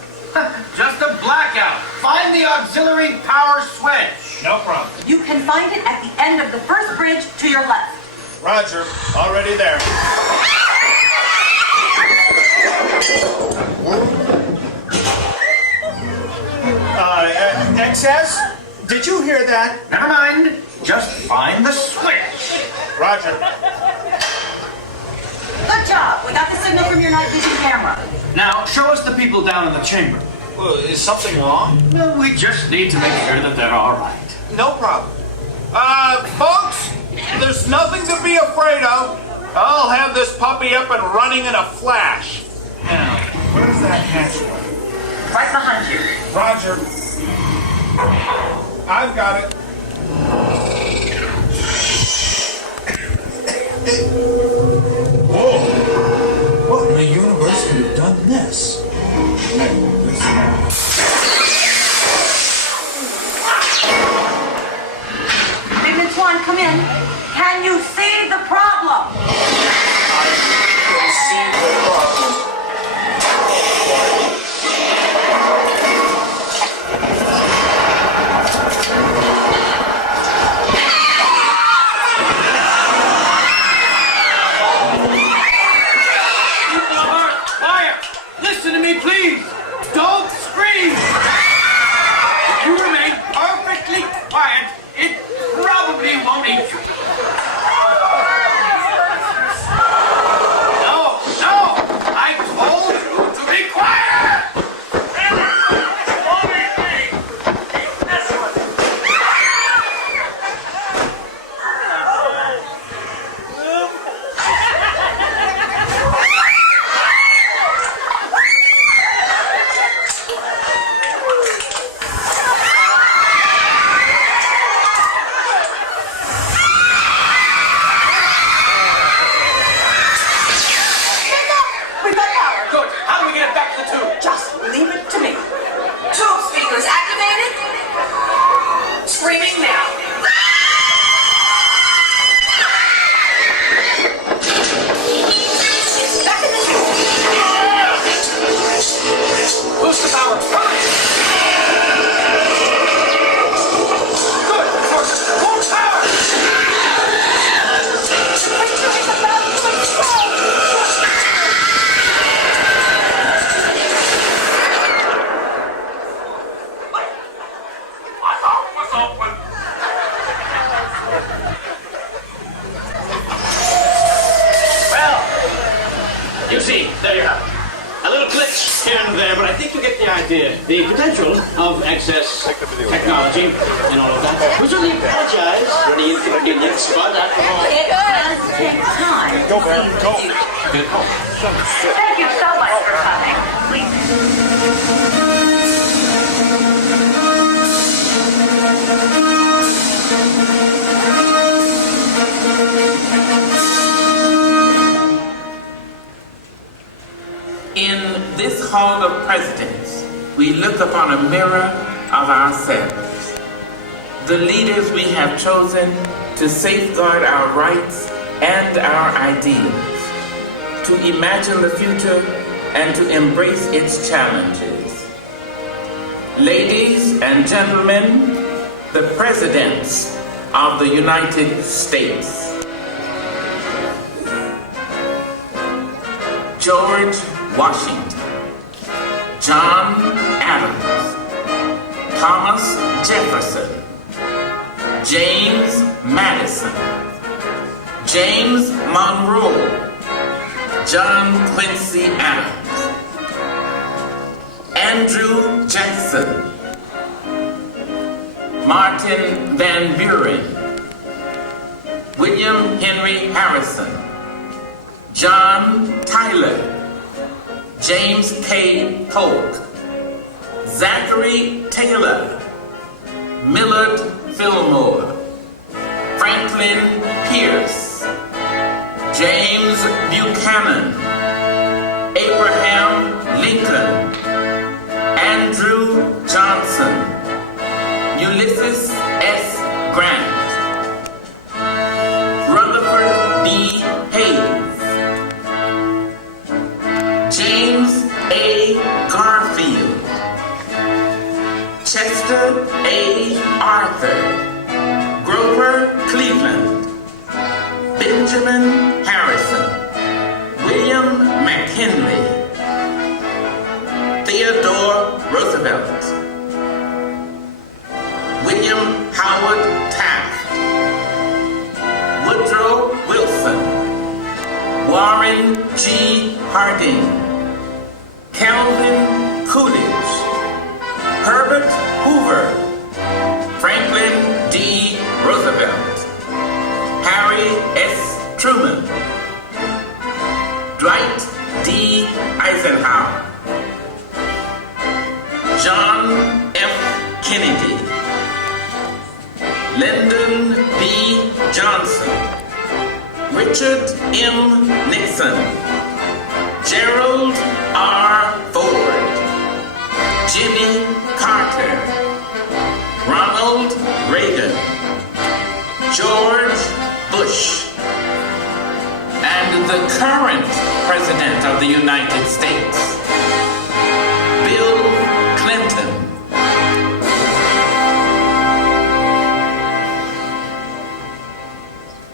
Just a blackout. Find the auxiliary power switch. No problem. You can find it at the end of the first bridge to your left. Roger. Already there. XS? Did you hear that? Never mind. Just find the switch. Roger. Good job. We got the signal from your night vision camera. Now, show us the people down in the chamber. Well, is something wrong? No, we just need to make sure that they're all right. No problem. Folks, there's nothing to be afraid of. I'll have this puppy up and running in a flash. Now, where's that hatchway? Right behind you. Roger. I've got it. Whoa! What in the universe could have done this? Hickman Swan, come in. Can you see the problem? I can see the problem. You see, there you have it. A little glitch here and there, but I think you get the idea. The potential of excess technology and all of that. We certainly apologize for any inconvenience, but after all... It does take time. Go, man, go. Thank you so much for coming. Please. In this Hall of Presidents, we look upon a mirror of ourselves. The leaders we have chosen to safeguard our rights and our ideals, to imagine the future and to embrace its challenges. Ladies and gentlemen, the Presidents of the United States. George Washington, John Adams, Thomas Jefferson, James Madison, James Monroe, John Quincy Adams, Andrew Jackson, Martin Van Buren, William Henry Harrison, John Tyler, James K. Polk, Zachary Taylor, Millard Fillmore, Franklin Pierce, James Buchanan, Abraham Lincoln, Andrew Johnson, Ulysses S. Grant, Rutherford B. Hayes, James A. Garfield, Chester A. Arthur, Grover Cleveland, Benjamin Harrison, William McKinley, Theodore Roosevelt, William Howard Taft, Woodrow Wilson, Warren G. Harding, Calvin Coolidge, Herbert Hoover, Franklin D. Roosevelt, Harry S. Truman, Dwight D. Eisenhower, John F. Kennedy, Lyndon B. Johnson, Richard M. Nixon, Gerald R. Ford, Jimmy Carter, Ronald Reagan, George Bush, and the current President of the United States, Bill Clinton.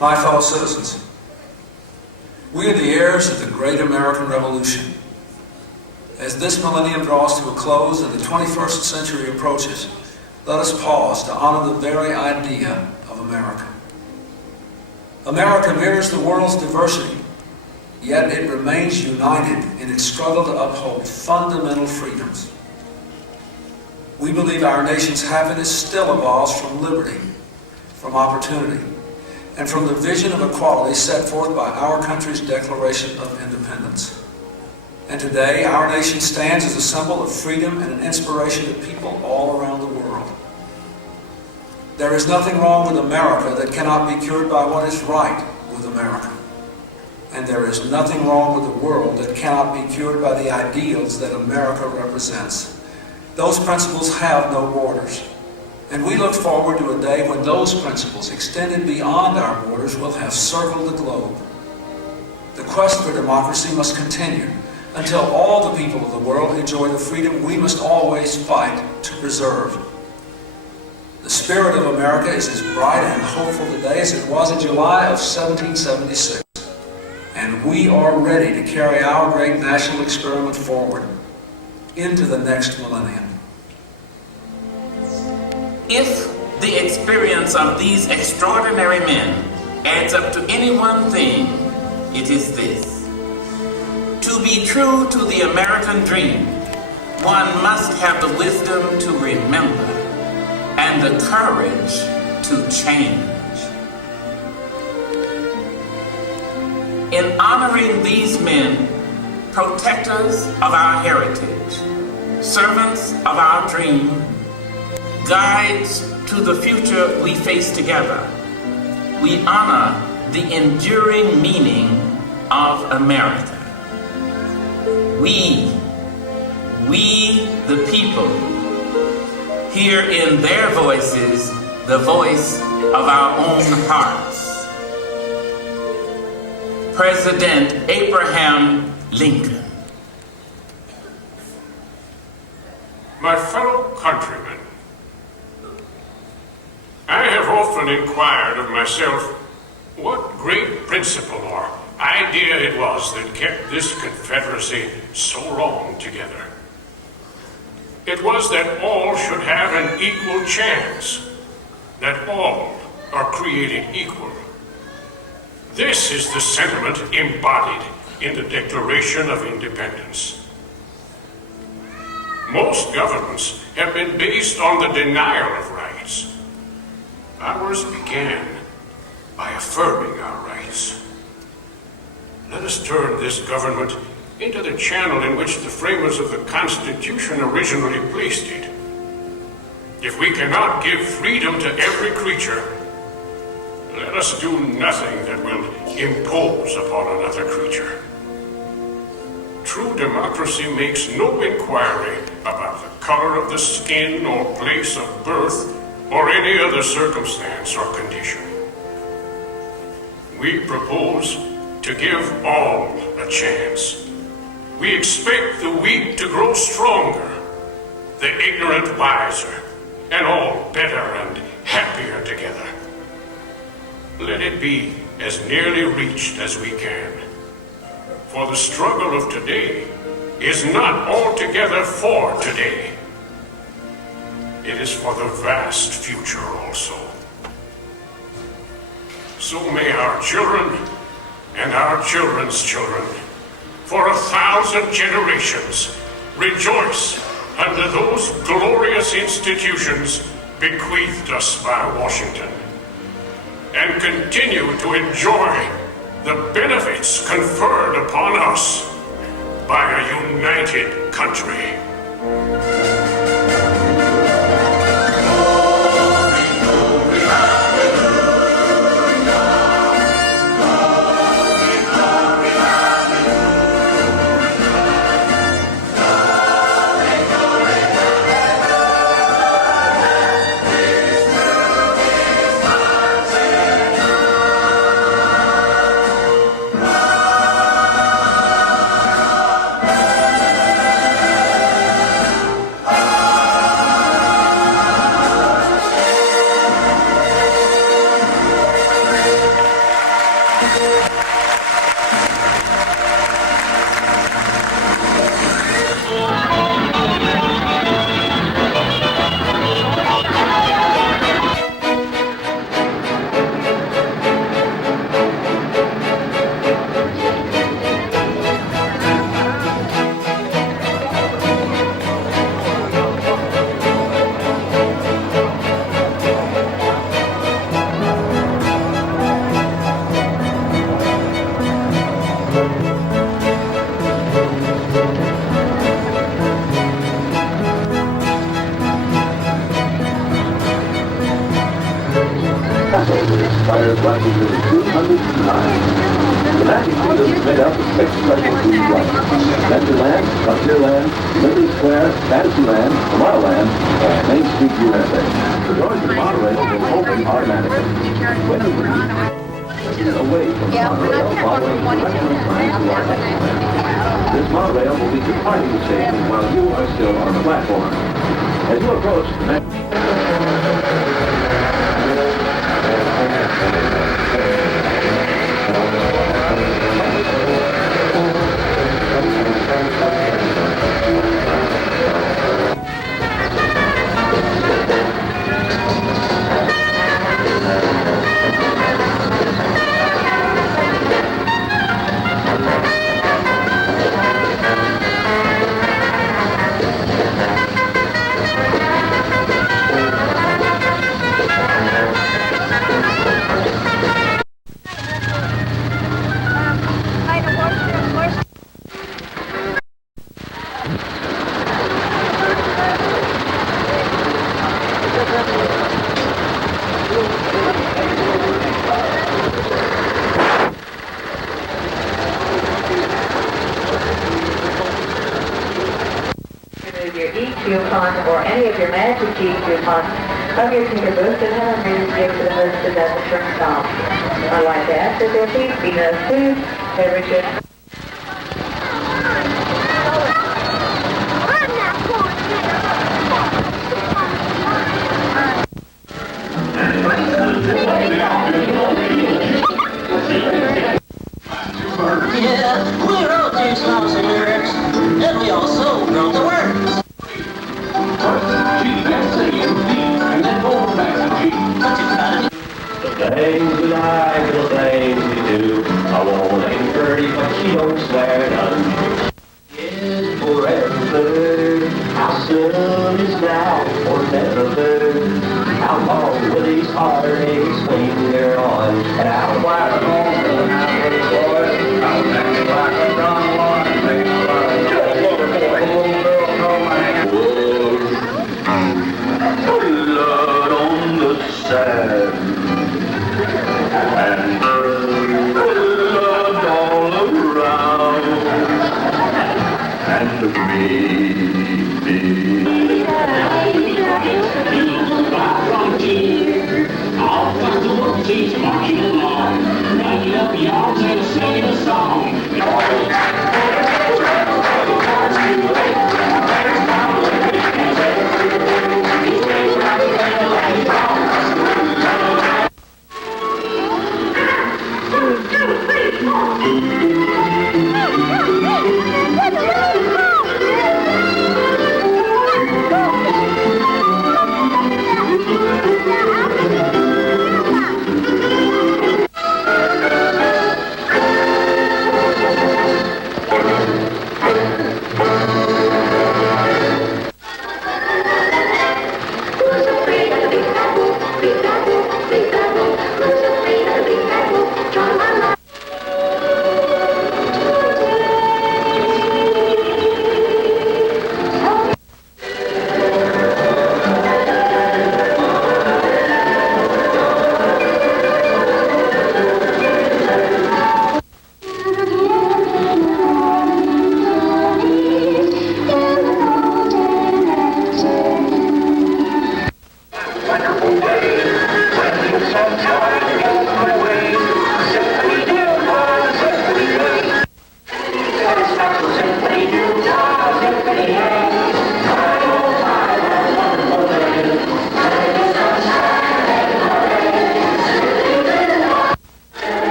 My fellow citizens, we are the heirs of the great American Revolution. As this millennium draws to a close and the 21st century approaches, let us pause to honor the very idea of America. America mirrors the world's diversity, yet it remains united in its struggle to uphold fundamental freedoms. We believe our nation's happiness still evolves from liberty, from opportunity, and from the vision of equality set forth by our country's Declaration of Independence. And today, our nation stands as a symbol of freedom and an inspiration to people all around the world. There is nothing wrong with America that cannot be cured by what is right with America. And there is nothing wrong with the world that cannot be cured by the ideals that America represents. Those principles have no borders. And we look forward to a day when those principles, extended beyond our borders, will have circled the globe. The quest for democracy must continue until all the people of the world enjoy the freedom we must always fight to preserve. The spirit of America is as bright and hopeful today as it was in July of 1776. And we are ready to carry our great national experiment forward into the next millennium. If the experience of these extraordinary men adds up to any one thing, it is this. To be true to the American dream, one must have the wisdom to remember and the courage to change. In honoring these men, protectors of our heritage, servants of our dream, guides to the future we face together, we honor the enduring meaning of America. We the people, hear in their voices the voice of our own hearts. President Abraham Lincoln. My fellow countrymen, I have often inquired of myself what great principle or idea it was that kept this Confederacy so long together. It was that all should have an equal chance, that all are created equal. This is the sentiment embodied in the Declaration of Independence. Most governments have been based on the denial of rights. Ours began by affirming our rights. Let us turn this government into the channel in which the framers of the Constitution originally placed it. If we cannot give freedom to every creature, let us do nothing that will impose upon another creature. True democracy makes no inquiry about the color of the skin or place of birth or any other circumstance or condition. We propose to give all a chance. We expect the weak to grow stronger, the ignorant wiser, and all better and happier together. Let it be as nearly reached as we can. For the struggle of today is not altogether for today. It is for the vast future also. So may our children and our children's children, for 1,000 generations, rejoice under those glorious institutions bequeathed us by Washington, and continue to enjoy the benefits conferred upon us by a united country. Inspired wacky movie 209. The Magic Kingdom is made up of 6 special themed rides: Adventureland, Frontierland, Liberty Square, Fantasyland, Tomorrowland, and Main Street USA. The doors to monorail will open automatically. When you leave, away from the monorail following directional signs to our next land. This monorail will be departing the station while you are still on the platform. As you approach the next... coupon or any of your Magic Key coupons of your Tinker Boost and have them ready to give to the hostess at the shrimp stop. I'd like to ask that there please be no food, beverages. Yeah, we wrote these songs and lyrics, and we also wrote the words. And then over back to G. The things we like, the things we do. I won't ain't pretty, but she don't swear none. Is forever. How soon is now or never? How long will these heartaches linger on? And how wide are all the happy boys? I'll take it like a Don Juan and make a lot of joy. Blood on the sand and blood all around and me. I'll fuck the monkeys marching along. Rock it up, y'all, and sing a song.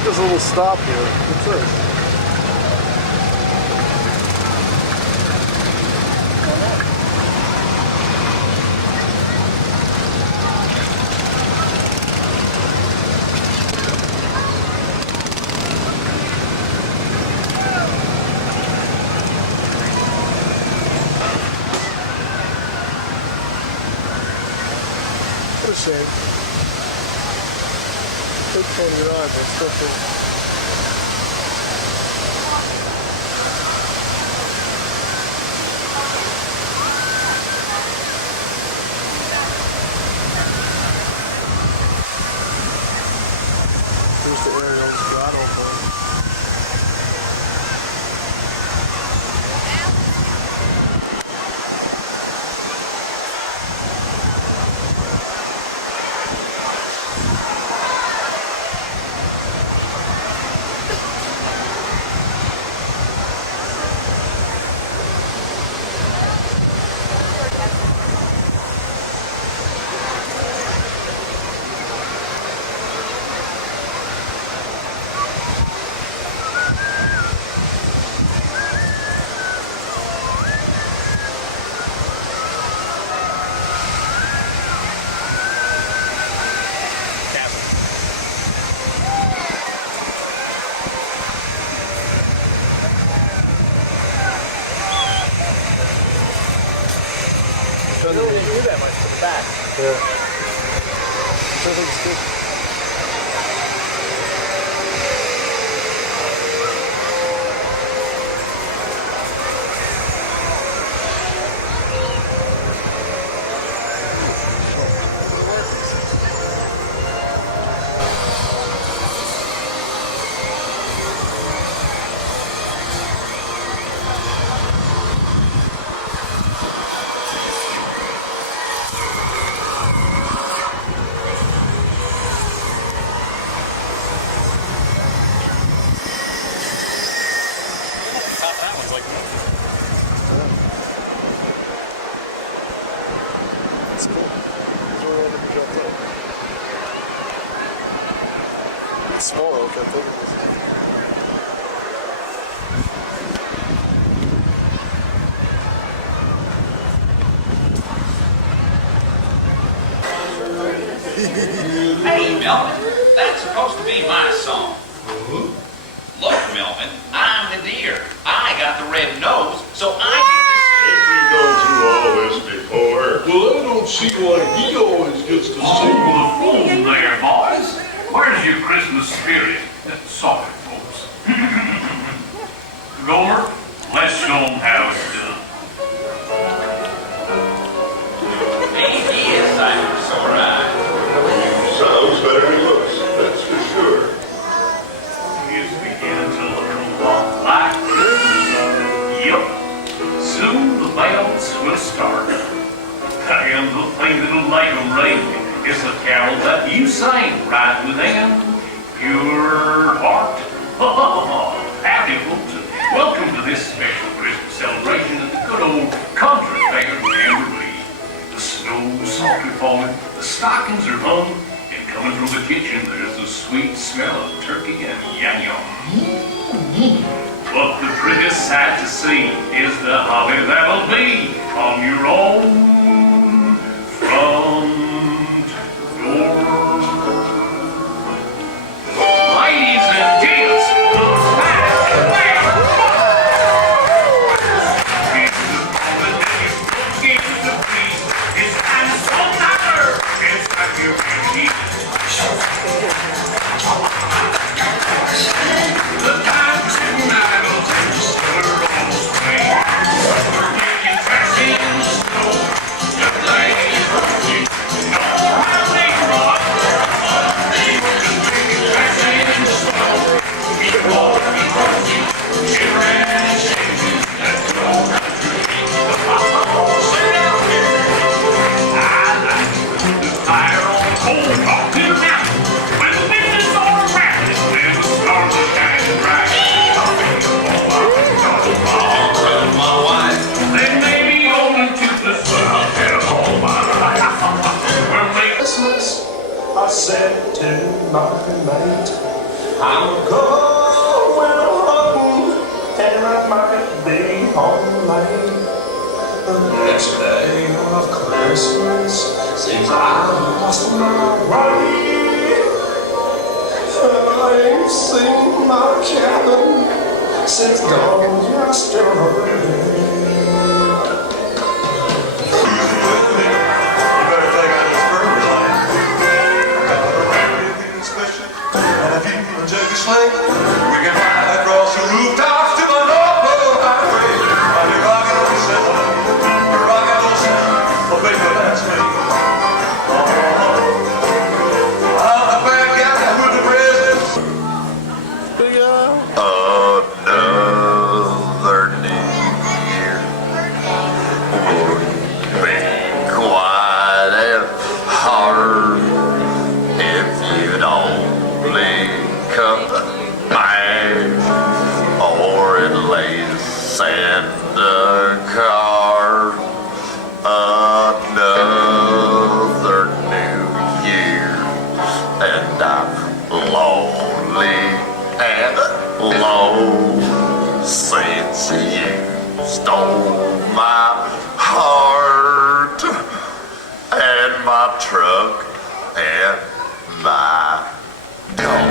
like this little stop here. What's this? What a shame. Good pony ride, but still cool. Here's the aerial throttle for yeah. Everything's good. Smaller, I think it was. Hey, Melvin, that's supposed to be my song. Look, Melvin, I'm the deer. I got the red nose, so I get to say. We've gone through all this before. Well, I don't see why he always gets to sing. Oh, the phone there, boys. Where's your Christmas spirit? Sorry, folks. Gomer, let's show them how it's done. Maybe it's alright. Sounds better than he looks, that's for sure. It's beginning to look a lot like Christmas. Yep. Soon the bells will start. And the thing that'll make them ring is the carol that you sing right within your heart. Howdy, folks. Welcome to this special Christmas celebration at the good old country fair in Amberley. The snow's softly falling, the stockings are hung, and coming from the kitchen there's the sweet smell of turkey and yum. But the prettiest sight to see is the holly that'll be on your own front door. Ladies and gents, I said to my mate, I'm going home, and I might be home late. The next day of Christmas seems I lost my way. I ain't seen my cabin since gone yesterday. We can fly across the rooftops to the North Road Highway. I'll be rocking on the sound, rocking on the sound. Oh, baby, that's me. I'm the bad guy with the presents. Another new year would be quite hard if you'd only come back, or at least send a card. Another new year, and I'm lonely and alone since you stole my heart and my truck and my dog.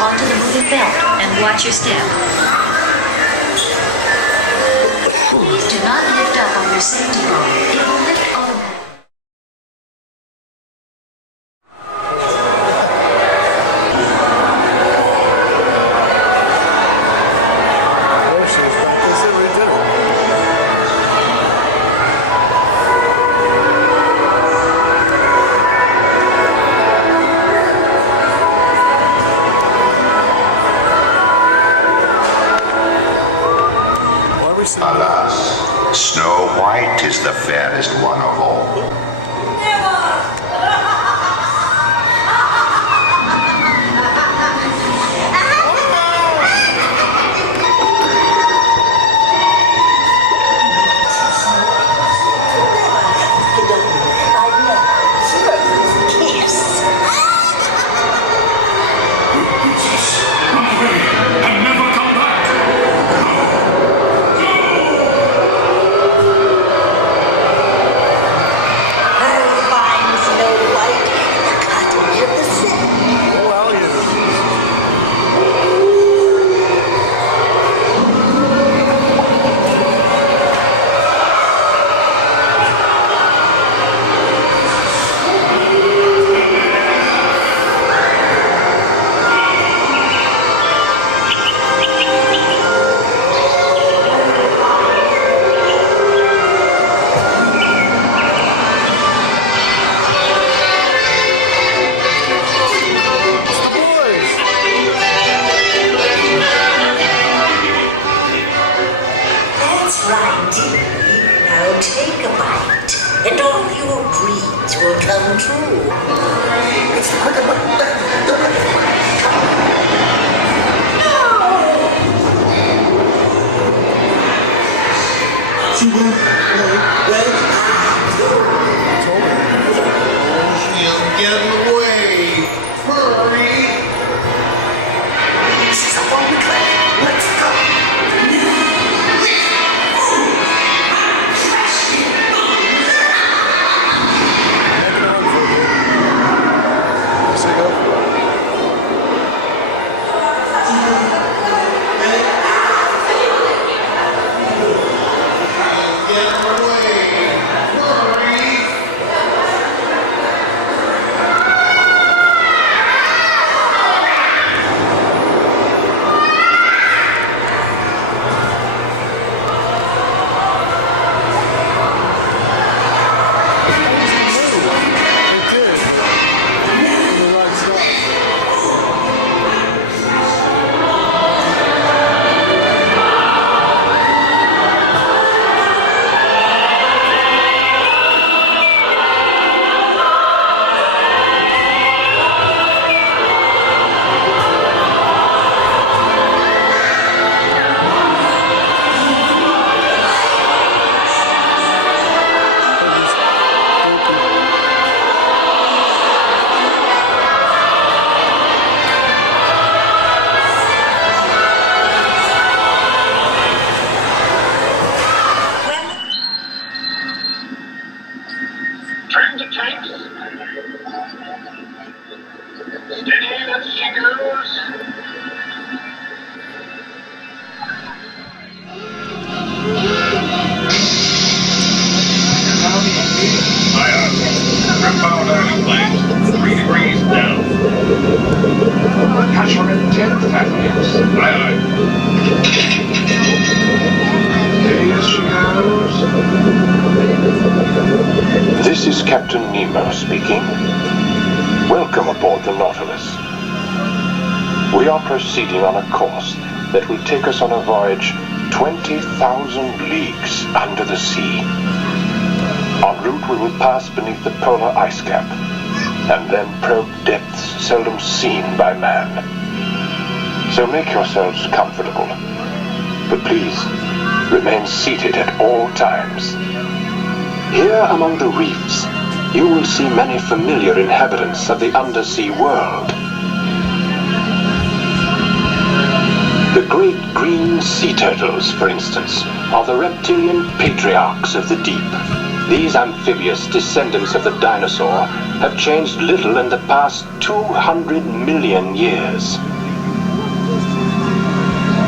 onto the moving belt and watch your step. Please do not lift up on your safety bar. It will lift automatically. Alas, Snow White is the fairest one of all. This is Captain Nemo speaking. Welcome aboard the Nautilus. We are proceeding on a course that will take us on a voyage 20,000 leagues under the sea. En route we will pass beneath the polar ice cap, and then probe depths seldom seen by man. So make yourselves comfortable, but please remain seated at all times. Here among the reefs, you will see many familiar inhabitants of the undersea world. The great green sea turtles, for instance, are the reptilian patriarchs of the deep. These amphibious descendants of the dinosaur have changed little in the past 200 million years.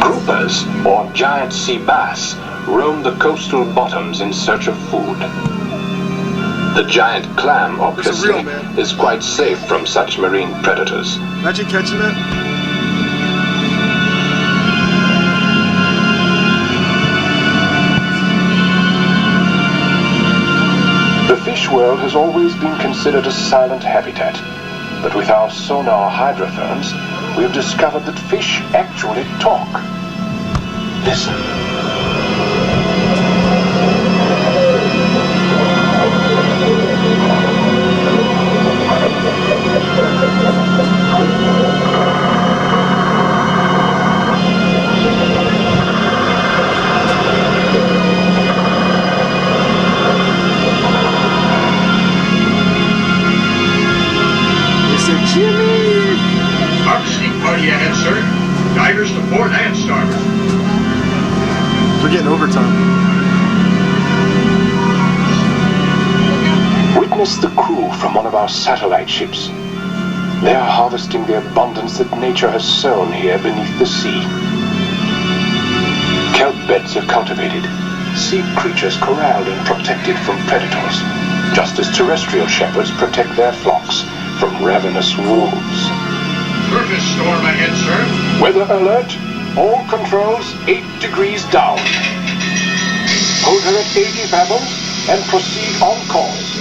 Groupers, or giant sea bass, roam the coastal bottoms in search of food. The giant clam, obviously, is quite safe from such marine predators. Imagine catching that. The fish world has always been considered a silent habitat, but with our sonar hydrophones, we have discovered that fish actually talk. Listen. Harvesting party ahead, sir. Divers to port and starboard. We're getting overtime. Witness the crew from one of our satellite ships. They are harvesting the abundance that nature has sown here beneath the sea. Kelp beds are cultivated, sea creatures corralled and protected from predators, just as terrestrial shepherds protect their flocks from ravenous wolves. Surface storm ahead, sir. Weather alert. All controls 8 degrees down. Hold her at 80 fathoms and proceed on course.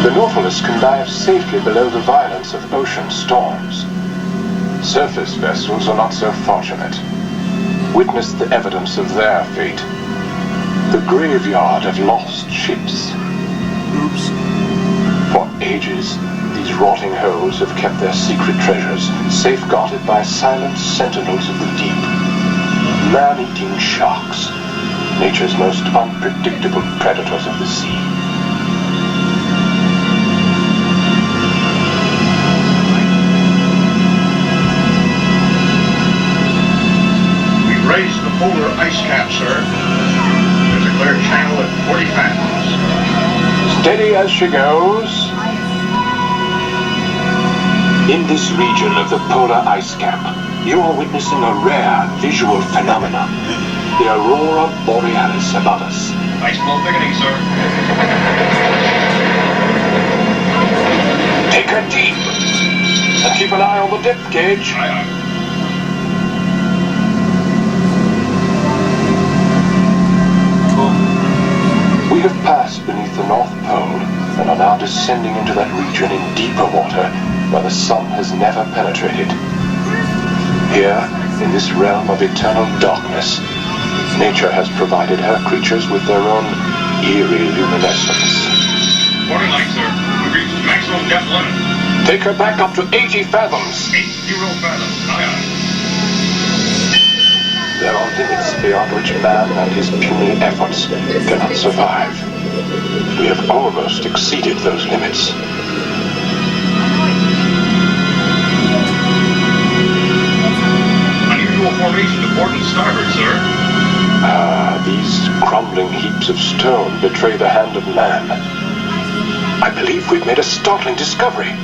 The Nautilus can dive safely below the violence of ocean storms. Surface vessels are not so fortunate. Witness the evidence of their fate. The graveyard of lost ships. Oops. For ages, these rotting holes have kept their secret treasures, safeguarded by silent sentinels of the deep. Man-eating sharks, nature's most unpredictable predators of the sea. Raise the polar ice cap, sir. There's a clear channel at 40 fathoms. Steady as she goes. In this region of the polar ice cap, you are witnessing a rare visual phenomenon. The aurora borealis above us. Ice flow thickening, sir. Take her deep. And keep an eye on the depth gauge. Aye, aye. We have passed beneath the North Pole and are now descending into that region in deeper water where the sun has never penetrated. Here, in this realm of eternal darkness, nature has provided her creatures with their own eerie luminescence. Morning light, sir. We've reached maximum depth limit. Take her back up to 80 fathoms. 80 fathoms. Aye, aye. There are limits beyond which man and his puny efforts cannot survive. We have almost exceeded those limits. Unusual formation to port and starboard, sir. These crumbling heaps of stone betray the hand of man. I believe we've made a startling discovery.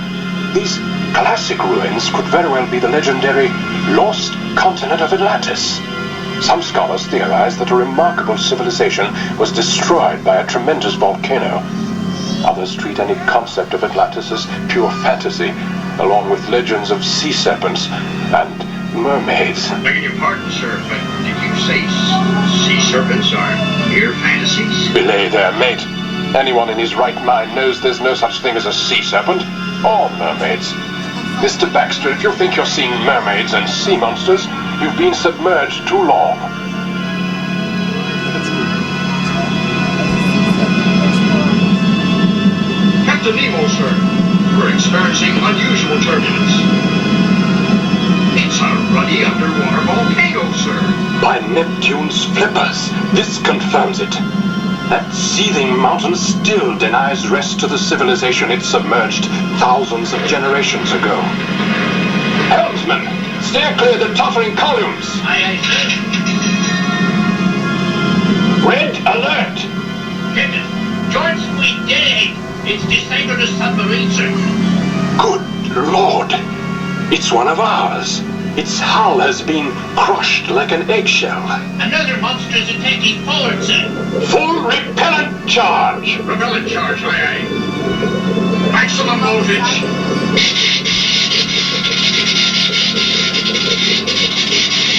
These classic ruins could very well be the legendary lost continent of Atlantis. Some scholars theorize that a remarkable civilization was destroyed by a tremendous volcano. Others treat any concept of Atlantis as pure fantasy, along with legends of sea serpents and mermaids. Begging your pardon, sir, but did you say sea serpents are mere fantasies? Belay there, mate. Anyone in his right mind knows there's no such thing as a sea serpent or mermaids. Mr. Baxter, if you think you're seeing mermaids and sea monsters, you've been submerged too long. Captain Nemo, sir. We're experiencing unusual turbulence. It's a ruddy underwater volcano, sir. By Neptune's flippers, this confirms it. That seething mountain still denies rest to the civilization it submerged thousands of generations ago. Helmsman, steer clear the tottering columns. Aye, aye, sir. Red alert! Captain, George Squeak, dead ahead. It's deciphered a submarine, sir. Good Lord! It's one of ours. Its hull has been crushed like an eggshell. Another monster is attacking forward, sir. Full repellent charge! Repellent charge, aye, aye. Maximum voltage.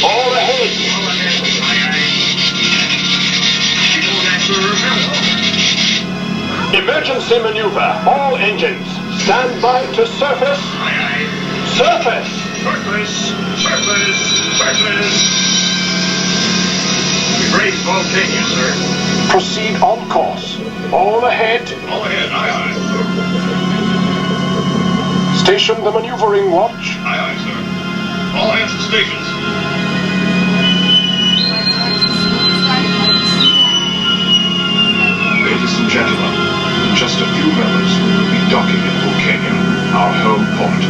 All ahead! All ahead, aye, aye. You know that's a repellent. Emergency maneuver. All engines. Stand by to surface. Aye, aye. Surface! Surface! Surface! Surface! We've raised volcano, sir. Proceed on course. All ahead. All ahead, aye, aye. Station the maneuvering watch. Aye, aye, sir. All hands to stations. Ladies and gentlemen, in just a few moments we'll be docking at Volcania, our home port.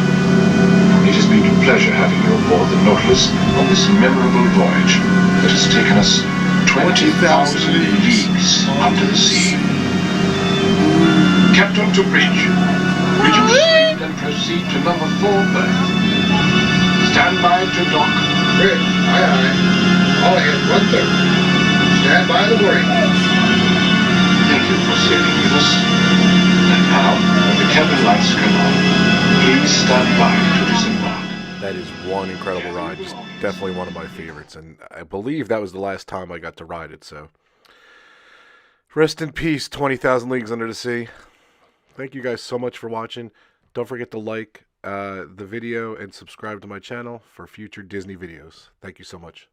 It has been a pleasure having you aboard the Nautilus on this memorable voyage that has taken us 20,000 leagues under the sea. Captain to bridge. Reduce speed and proceed to number 4 berth. Stand by to dock. Bridge, aye, aye. All ahead, 130. Stand by the mooring. Thank you for sailing with us. And now, when the cabin lights come on, please stand by to disembark. That is one incredible ride. Just definitely one of my favorites. And I believe that was the last time I got to ride it. So, rest in peace, 20,000 Leagues Under the Sea. Thank you guys so much for watching. Don't forget to like the video and subscribe to my channel for future Disney videos. Thank you so much.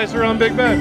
equalizer on Big Ben.